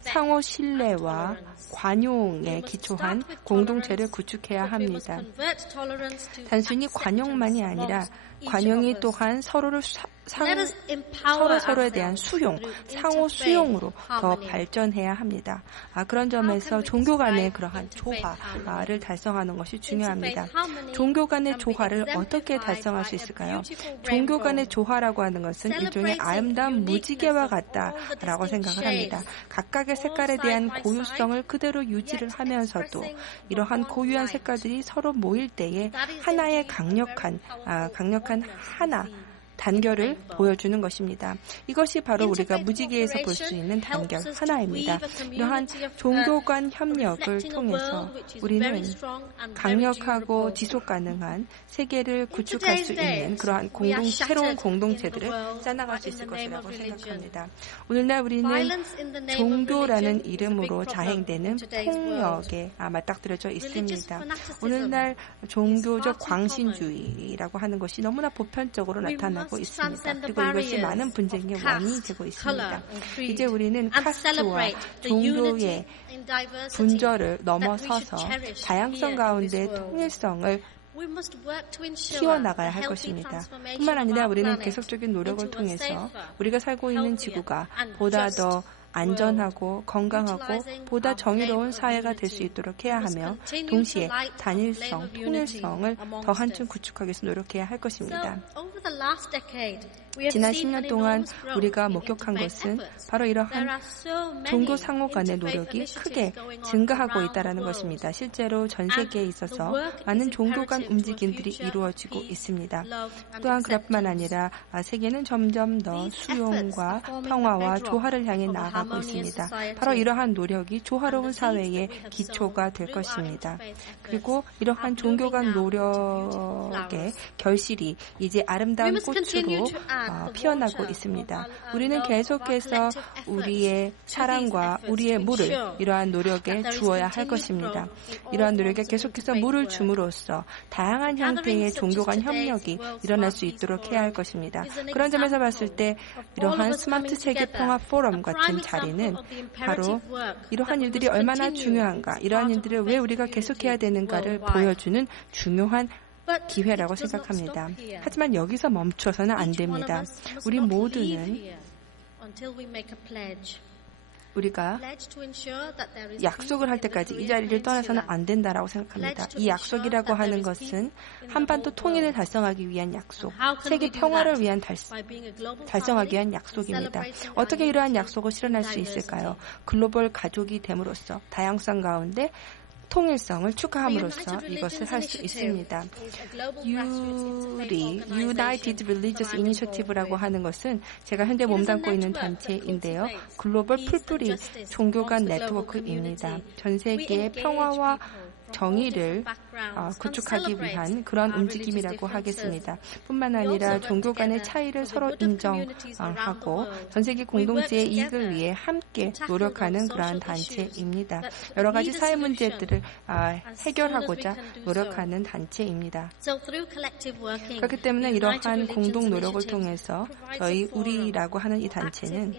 상호 신뢰와 관용에 기초한 공동체를 구축해야 합니다. 단순히 관용만이 아니라 관용이 또한 서로에 대한 수용, 상호 수용으로 더 발전해야 합니다. 그런 점에서 종교 간의 그러한 조화를 달성하는 것이 중요합니다. 종교 간의 조화를 어떻게 달성할 수 있을까요? 종교 간의 조화라고 하는 것은 일종의 아름다운 무지개와 같다라고 생각을 합니다. 각각의 색깔에 대한 고유성을 그대로 유지를 하면서도 이러한 고유한 색깔들이 서로 모일 때에 하나의 강력한 하나 단결을 보여주는 것입니다. 이것이 바로 우리가 무지개에서 볼 수 있는 단결 하나입니다. 이러한 종교 간 협력을 통해서 우리는 강력하고 지속 가능한 세계를 구축할 수 있는 그러한 새로운 공동체들을 짜나갈 수 있을 것이라고 생각합니다. 오늘날 우리는 종교라는 이름으로 자행되는 폭력에 맞닥뜨려져 있습니다. 오늘날 종교적 광신주의라고 하는 것이 너무나 보편적으로 나타나고 되고 있습니다. 그리고 이것이 많은 분쟁의 원인이 되고 있습니다. 이제 우리는 카스트와 종교의 분절을 넘어서서 다양성 가운데 통일성을 키워나가야 할 것입니다. 뿐만 아니라 우리는 계속적인 노력을 통해서 우리가 살고 있는 지구가 보다 더 안전하고 건강하고 보다 정의로운 사회가 될 수 있도록 해야 하며 동시에 단일성, 통일성을 더 한층 구축하기 위해서 노력해야 할 것입니다. 지난 10년 동안 우리가 목격한 것은 바로 이러한 종교 상호 간의 노력이 크게 증가하고 있다는 것입니다. 실제로 전 세계에 있어서 많은 종교 간 움직임들이 이루어지고 있습니다. 또한 그뿐만 아니라 세계는 점점 더 수용과 평화와 조화를 향해 나아가고 있습니다. 바로 이러한 노력이 조화로운 사회의 기초가 될 것입니다. 그리고 이러한 종교 간 노력의 결실이 이제 아름다운 꽃으로 피어나고 있습니다. 우리는 계속해서 우리의 사랑과 우리의 물을 이러한 노력에 주어야 할 것입니다. 이러한 노력에 계속해서 물을 줌으로써 다양한 형태의 종교 간 협력이 일어날 수 있도록 해야 할 것입니다. 그런 점에서 봤을 때 이러한 스마트 세계 평화 포럼 같은 자리는 바로 이러한 일들이 얼마나 중요한가, 이러한 일들을 왜 우리가 계속해야 되는가를 보여주는 중요한 기회라고 생각합니다. 하지만 여기서 멈춰서는 안 됩니다. 우리 모두는 우리가 약속을 할 때까지 이 자리를 떠나서는 안 된다라고 생각합니다. 이 약속이라고 하는 것은 한반도 통일을 달성하기 위한 약속, 세계 평화를 위한 달성하기 위한 약속입니다. 어떻게 이러한 약속을 실현할 수 있을까요? 글로벌 가족이 됨으로써 다양성 가운데 통일성을 축하함으로써 이것을 할 수 있습니다. United Religious Initiative라고 하는 것은 제가 현재 몸담고 있는 단체인데요. 글로벌 풀뿌리 종교 간 네트워크입니다. 전 세계의 평화와 정의를 구축하기 위한 그런 움직임이라고 하겠습니다. 뿐만 아니라 종교 간의 차이를 서로 인정하고 전 세계 공동체의 이익을 위해 함께 노력하는 그러한 단체입니다. 여러 가지 사회 문제들을 해결하고자 노력하는 단체입니다. 그렇기 때문에 이러한 공동 노력을 통해서 우리라고 하는 이 단체는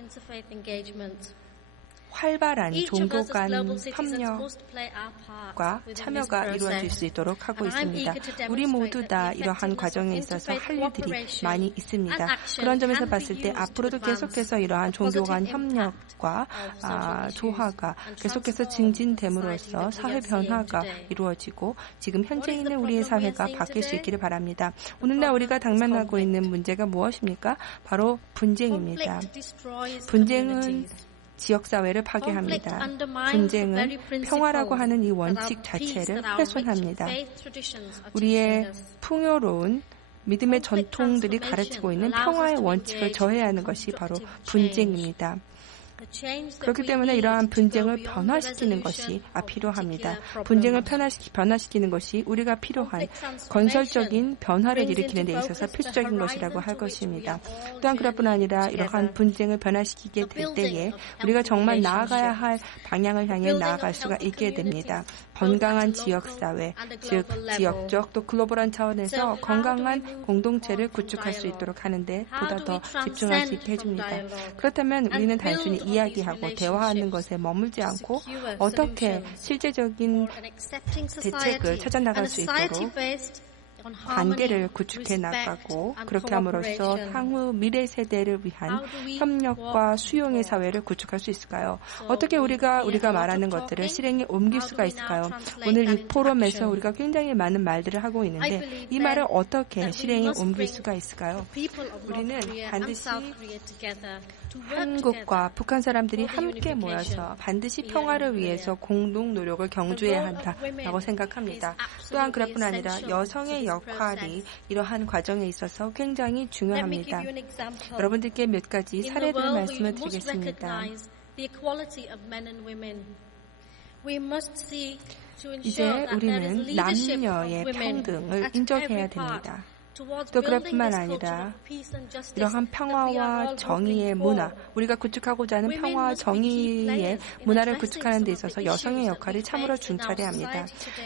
활발한 종교 간 협력과 참여가 이루어질 수 있도록 하고 있습니다. 우리 모두 다 이러한 과정에 있어서 할 일들이 많이 있습니다. 그런 점에서 봤을 때 앞으로도 계속해서 이러한 종교 간 협력과 조화가 계속해서 증진됨으로써 사회 변화가 이루어지고 지금 현재 있는 우리의 사회가 바뀔 수 있기를 바랍니다. 오늘날 우리가 당면하고 있는 문제가 무엇입니까? 바로 분쟁입니다. 분쟁은 지역사회를 파괴합니다. 분쟁은 평화라고 하는 이 원칙 자체를 훼손합니다. 우리의 풍요로운 믿음의 전통들이 가르치고 있는 평화의 원칙을 저해하는 것이 바로 분쟁입니다. 그렇기 때문에 이러한 분쟁을 변화시키는 것이 필요합니다. 분쟁을 변화시키는 것이 우리가 필요한 건설적인 변화를 일으키는 데 있어서 필수적인 것이라고 할 것입니다. 또한 그뿐 아니라 이러한 분쟁을 변화시키게 될 때에 우리가 정말 나아가야 할 방향을 향해 나아갈 수가 있게 됩니다. 건강한 지역사회, 즉 지역적 또 글로벌한 차원에서 건강한 공동체를 구축할 수 있도록 하는데 보다 더 집중할 수 있게 해줍니다. 그렇다면 우리는 단순히 이야기하고 대화하는 것에 머물지 않고 어떻게 실제적인 대책을 찾아나갈 수 있도록 관계를 구축해 나가고 그렇게 함으로써 향후 미래 세대를 위한 협력과 수용의 사회를 구축할 수 있을까요? 어떻게 우리가 말하는 것들을 실행에 옮길 수가 있을까요? 오늘 이 포럼에서 우리가 굉장히 많은 말들을 하고 있는데 이 말을 어떻게 실행에 옮길 수가 있을까요? 우리는 반드시 한국과 북한 사람들이 함께 모여서 반드시 평화를 위해서 공동 노력을 경주해야 한다라고 생각합니다. 또한 그뿐 아니라 여성의 역할이 이러한 과정에 있어서 굉장히 중요합니다. 여러분들께 몇 가지 사례를 말씀을 드리겠습니다. 이제 우리는 남녀의 평등을 인정해야 됩니다. 또 그뿐만 아니라 이러한 평화와 정의의 문화, 우리가 구축하고자 하는 평화와 정의의 문화를 구축하는 데 있어서 여성의 역할이 참으로 중차대합니다.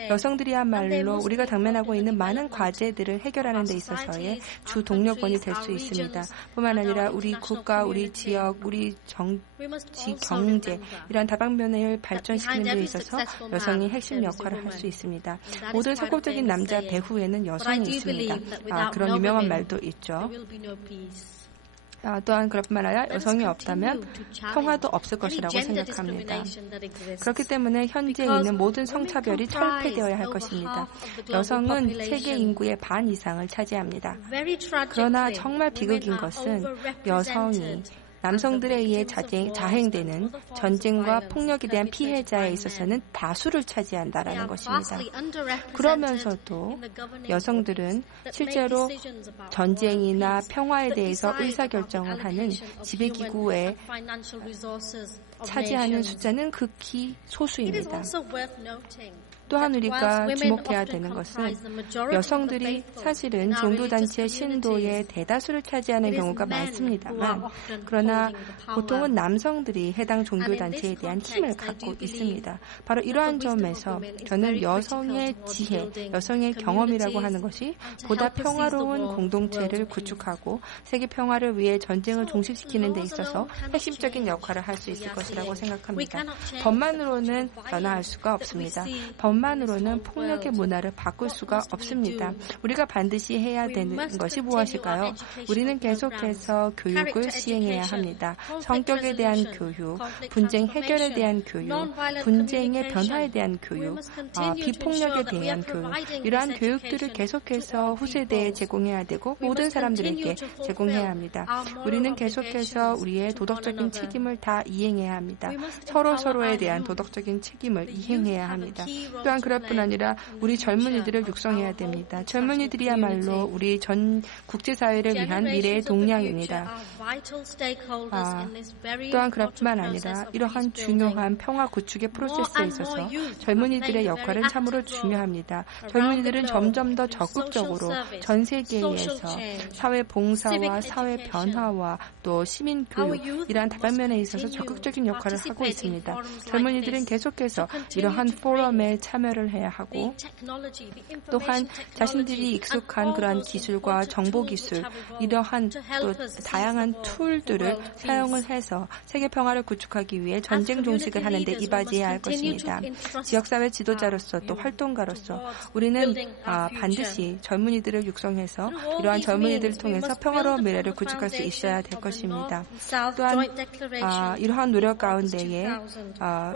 여성들이야말로 우리가 당면하고 있는 많은 과제들을 해결하는 데 있어서의 주 동력원이 될 수 있습니다. 뿐만 아니라 우리 국가, 우리 지역, 우리 정치, 경제 이러한 다방면을 발전시키는 데 있어서 여성이 핵심 역할을 할 수 있습니다. 모든 성공적인 남자 배후에는 여성이 있습니다. 그런 유명한 말도 있죠. 또한 그렇뿐만 아니라 여성이 없다면 평화도 없을 것이라고 생각합니다. 그렇기 때문에 현재 있는 모든 성차별이 철폐되어야 할 것입니다. 여성은 세계 인구의 반 이상을 차지합니다. 그러나 정말 비극인 것은 여성이 남성들에 의해 자행되는 전쟁과 폭력에 대한 피해자에 있어서는 다수를 차지한다라는 것입니다. 그러면서도 여성들은 실제로 전쟁이나 평화에 대해서 의사결정을 하는 지배기구에 차지하는 숫자는 극히 소수입니다. 또한 우리가 주목해야 되는 것은 여성들이 사실은 종교단체 신도의 대다수를 차지하는 경우가 많습니다만 그러나 보통은 남성들이 해당 종교단체에 대한 힘을 갖고 있습니다. 바로 이러한 점에서 저는 여성의 지혜, 여성의 경험이라고 하는 것이 보다 평화로운 공동체를 구축하고 세계 평화를 위해 전쟁을 종식시키는 데 있어서 핵심적인 역할을 할 수 있을 것이라고 생각합니다. 법만으로는 변화할 수가 없습니다. 법만으로는 폭력의 문화를 바꿀 수가 없습니다. 우리가 반드시 해야 되는 것이 무엇일까요? 우리는 계속해서 교육을 시행해야 합니다. 성격에 대한 교육, 분쟁 해결에 대한 교육, 분쟁의 변화에 대한 교육, 비폭력에 대한 교육, 이러한 교육들을 계속해서 후세대에 제공해야 되고 모든 사람들에게 제공해야 합니다. 우리는 계속해서 우리의 도덕적인 책임을 다 이행해야 합니다. 서로에 대한 도덕적인 책임을 이행해야 합니다. 또한 그럴 뿐 아니라 우리 젊은이들을 육성해야 됩니다. 젊은이들이야말로 우리 전 국제사회를 위한 미래의 동량입니다. 또한 그럴 뿐만 아니라 이러한 중요한 평화 구축의 프로세스에 있어서 젊은이들의 역할은 참으로 중요합니다. 젊은이들은 점점 더 적극적으로 전 세계에서 사회 봉사와 사회 변화와 또 시민 교육 이러한 다방면에 있어서 적극적인 역할을 하고 있습니다. 젊은이들은 계속해서 이러한 포럼에 참여를 해야 하고 또한 자신들이 익숙한 그러한 기술과 정보기술 이러한 또 다양한 툴들을 사용을 해서 세계 평화를 구축하기 위해 전쟁 종식을 하는 데 이바지해야 할 것입니다. 지역사회 지도자로서 또 활동가로서 우리는 반드시 젊은이들을 육성해서 이러한 젊은이들을 통해서 평화로운 미래를 구축할 수 있어야 될 것입니다. 또한 이러한 노력 가운데에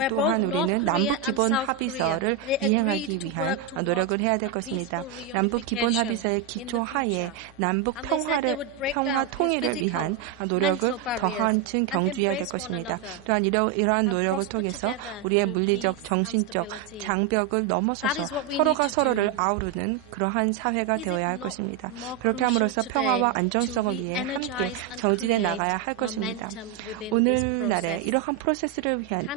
또한 우리는 남북기본합의서를 이행하기 위한 노력을 해야 될 것입니다. 남북기본합의서의 기초하에 남북 평화 통일을 위한 노력을 더한층 경주해야 될 것입니다. 또한 이러한 노력을 통해서 우리의 물리적, 정신적 장벽을 넘어서서 서로가 서로를 아우르는 그러한 사회가 되어야 할 것입니다. 그렇게 함으로써 평화와 안정성을 위해 함께 정진해 나가야 할 것입니다. 오늘날에 이러한 프로세스를 위한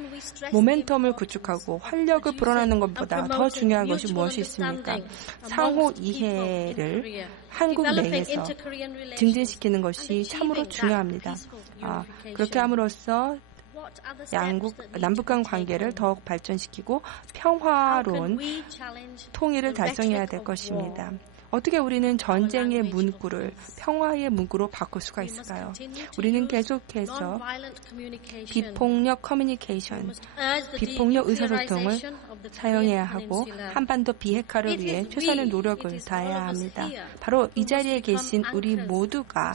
모멘텀을 구축하고 활력을 불어넣는 것보다 더 중요한 것이 무엇이 있습니까? 상호 이해를 한국 내에서 증진시키는 것이 참으로 중요합니다. 그렇게 함으로써 남북 간 관계를 더욱 발전시키고 평화로운 통일을 달성해야 될 것입니다. 어떻게 우리는 전쟁의 문구를 평화의 문구로 바꿀 수가 있을까요? 우리는 계속해서 비폭력 커뮤니케이션, 비폭력 의사소통을 사용해야 하고 한반도 비핵화를 위해 최선의 노력을 다해야 합니다. 바로 이 자리에 계신 우리 모두가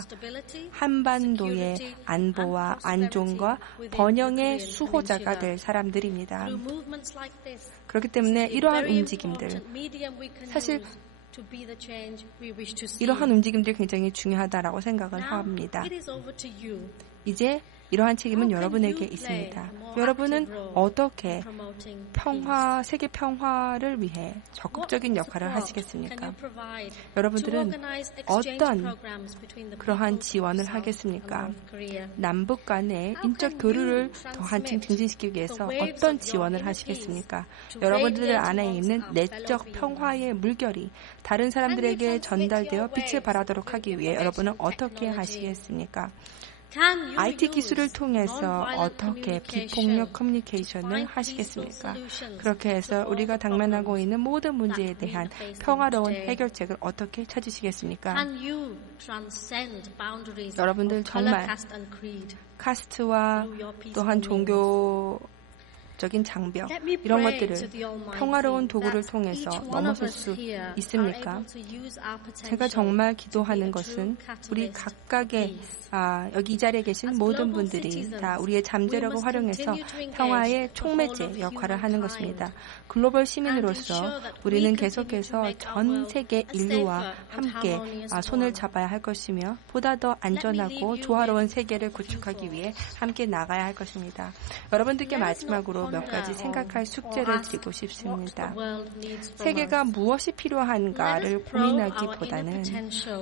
한반도의 안보와 안정과 번영의 수호자가 될 사람들입니다. 그렇기 때문에 이러한 움직임들, 사실 이러한 움직임들이 굉장히 중요하다라고 생각을 합니다. 이제 이러한 책임은 여러분에게 있습니다. 여러분은 어떻게 세계 평화를 위해 적극적인 역할을 하시겠습니까? 여러분들은 어떤 그러한 지원을 하겠습니까? 남북 간의 인적 교류를 더 한층 증진시키기 위해서 어떤 지원을 하시겠습니까? 여러분들 안에 있는 내적 평화의 물결이 다른 사람들에게 전달되어 빛을 발하도록 하기 위해 여러분은 어떻게 하시겠습니까? IT 기술을 통해서 어떻게 비폭력 커뮤니케이션을 하시겠습니까? 그렇게 해서 우리가 당면하고 있는 모든 문제에 대한 평화로운 해결책을 어떻게 찾으시겠습니까? 여러분들 정말 카스트와 또한 종교적인 장벽 이런 것들을 평화로운 도구를 통해서 넘어설 수 있습니까? 제가 정말 기도하는 것은 우리 각각의 여기 이 자리에 계신 모든 분들이 다 우리의 잠재력을 활용해서 평화의 촉매제 역할을 하는 것입니다. 글로벌 시민으로서 우리는 계속해서 전 세계 인류와 함께 손을 잡아야 할 것이며 보다 더 안전하고 조화로운 세계를 구축하기 위해 함께 나가야 할 것입니다. 여러분들께 마지막으로 몇 가지 생각할 숙제를 드리고 싶습니다. 세계가 무엇이 필요한가를 고민하기보다는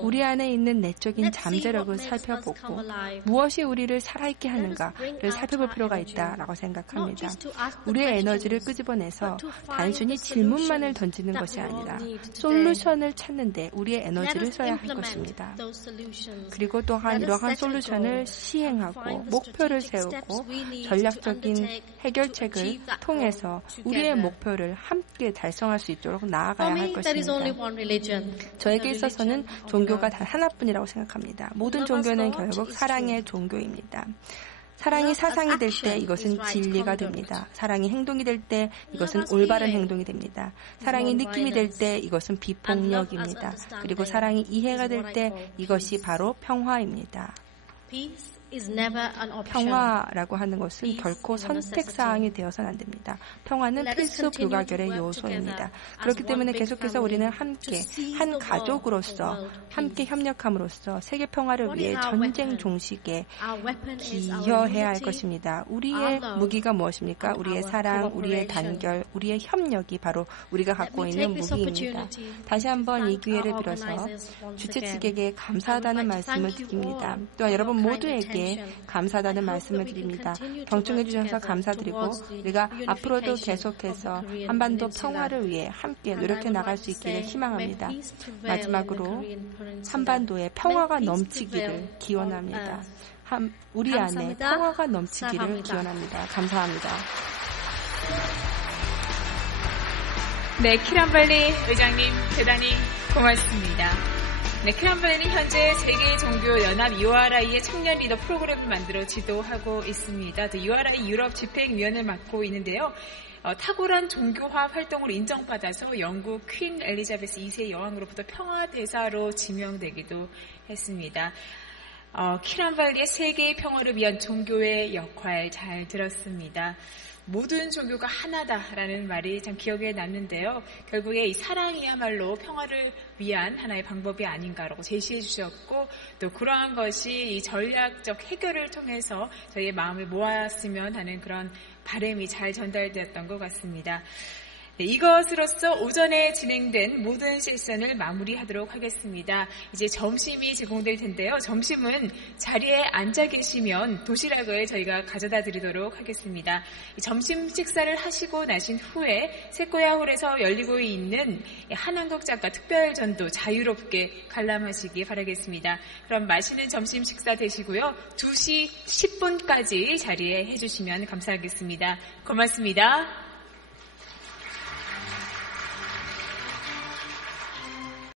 우리 안에 있는 내적인 잠재력을 살펴보고 무엇이 우리를 살아있게 하는가를 살펴볼 필요가 있다라고 생각합니다. 우리의 에너지를 끄집어내서 단순히 질문만을 던지는 것이 아니라 솔루션을 찾는데 우리의 에너지를 써야 할 것입니다. 그리고 또한 이러한 솔루션을 시행하고 목표를 세우고 전략적인 해결책을 통해서 우리의 목표를 함께 달성할 수 있도록 나아가야 할 것입니다. 저에게 있어서는 종교가 단 하나뿐이라고 생각합니다. 모든 종교는 결국 사랑의 종교입니다. 사랑이 사상이 될 때 이것은 진리가 됩니다. 사랑이 행동이 될 때 이것은 올바른 행동이 됩니다. 사랑이 느낌이 될 때 이것은 비폭력입니다. 그리고 사랑이 이해가 될 때 이것이 바로 평화입니다. 평화라고 하는 것은 결코 선택사항이 되어서는 안 됩니다. 평화는 필수 불가결의 요소입니다. 그렇기 때문에 계속해서 우리는 함께 한 가족으로서 함께 협력함으로써 세계 평화를 위해 전쟁 종식에 기여해야 할 것입니다. 우리의 무기가 무엇입니까? 우리의 사랑, 우리의 단결, 우리의 협력이 바로 우리가 갖고 있는 무기입니다. 다시 한번 이 기회를 빌어서 주최 측에게 감사하다는 말씀을 드립니다. 또한 여러분 모두에게 감사하다는 말씀을 드립니다. 경청해 주셔서 감사드리고 우리가 앞으로도 계속해서 한반도 평화를 위해 함께 노력해 나갈 수 있기를 희망합니다. 마지막으로 한반도에 평화가 넘치기를 기원합니다. 우리 안에 평화가 넘치기를 기원합니다. 감사합니다. 네, 키란발리 의장님 대단히 고맙습니다. 네, 키란발리는 현재 세계종교연합 URI의 청년 리더 프로그램을 만들어 지도하고 있습니다. URI 유럽 집행위원을 맡고 있는데요. 탁월한 종교화 활동으로 인정받아서 영국 퀸 엘리자베스 2세 여왕으로부터 평화대사로 지명되기도 했습니다. 키란발리의 세계의 평화를 위한 종교의 역할 잘 들었습니다. 모든 종교가 하나다라는 말이 참 기억에 남는데요. 결국에 이 사랑이야말로 평화를 위한 하나의 방법이 아닌가라고 제시해 주셨고 또 그러한 것이 이 전략적 해결을 통해서 저희의 마음을 모았으면 하는 그런 바람이 잘 전달되었던 것 같습니다. 네, 이것으로써 오전에 진행된 모든 세션을 마무리하도록 하겠습니다. 이제 점심이 제공될 텐데요. 점심은 자리에 앉아 계시면 도시락을 저희가 가져다 드리도록 하겠습니다. 점심 식사를 하시고 나신 후에 세코야홀에서 열리고 있는 한한국 작가 특별전도 자유롭게 관람하시기 바라겠습니다. 그럼 맛있는 점심 식사 되시고요. 2시 10분까지 자리에 해주시면 감사하겠습니다. 고맙습니다.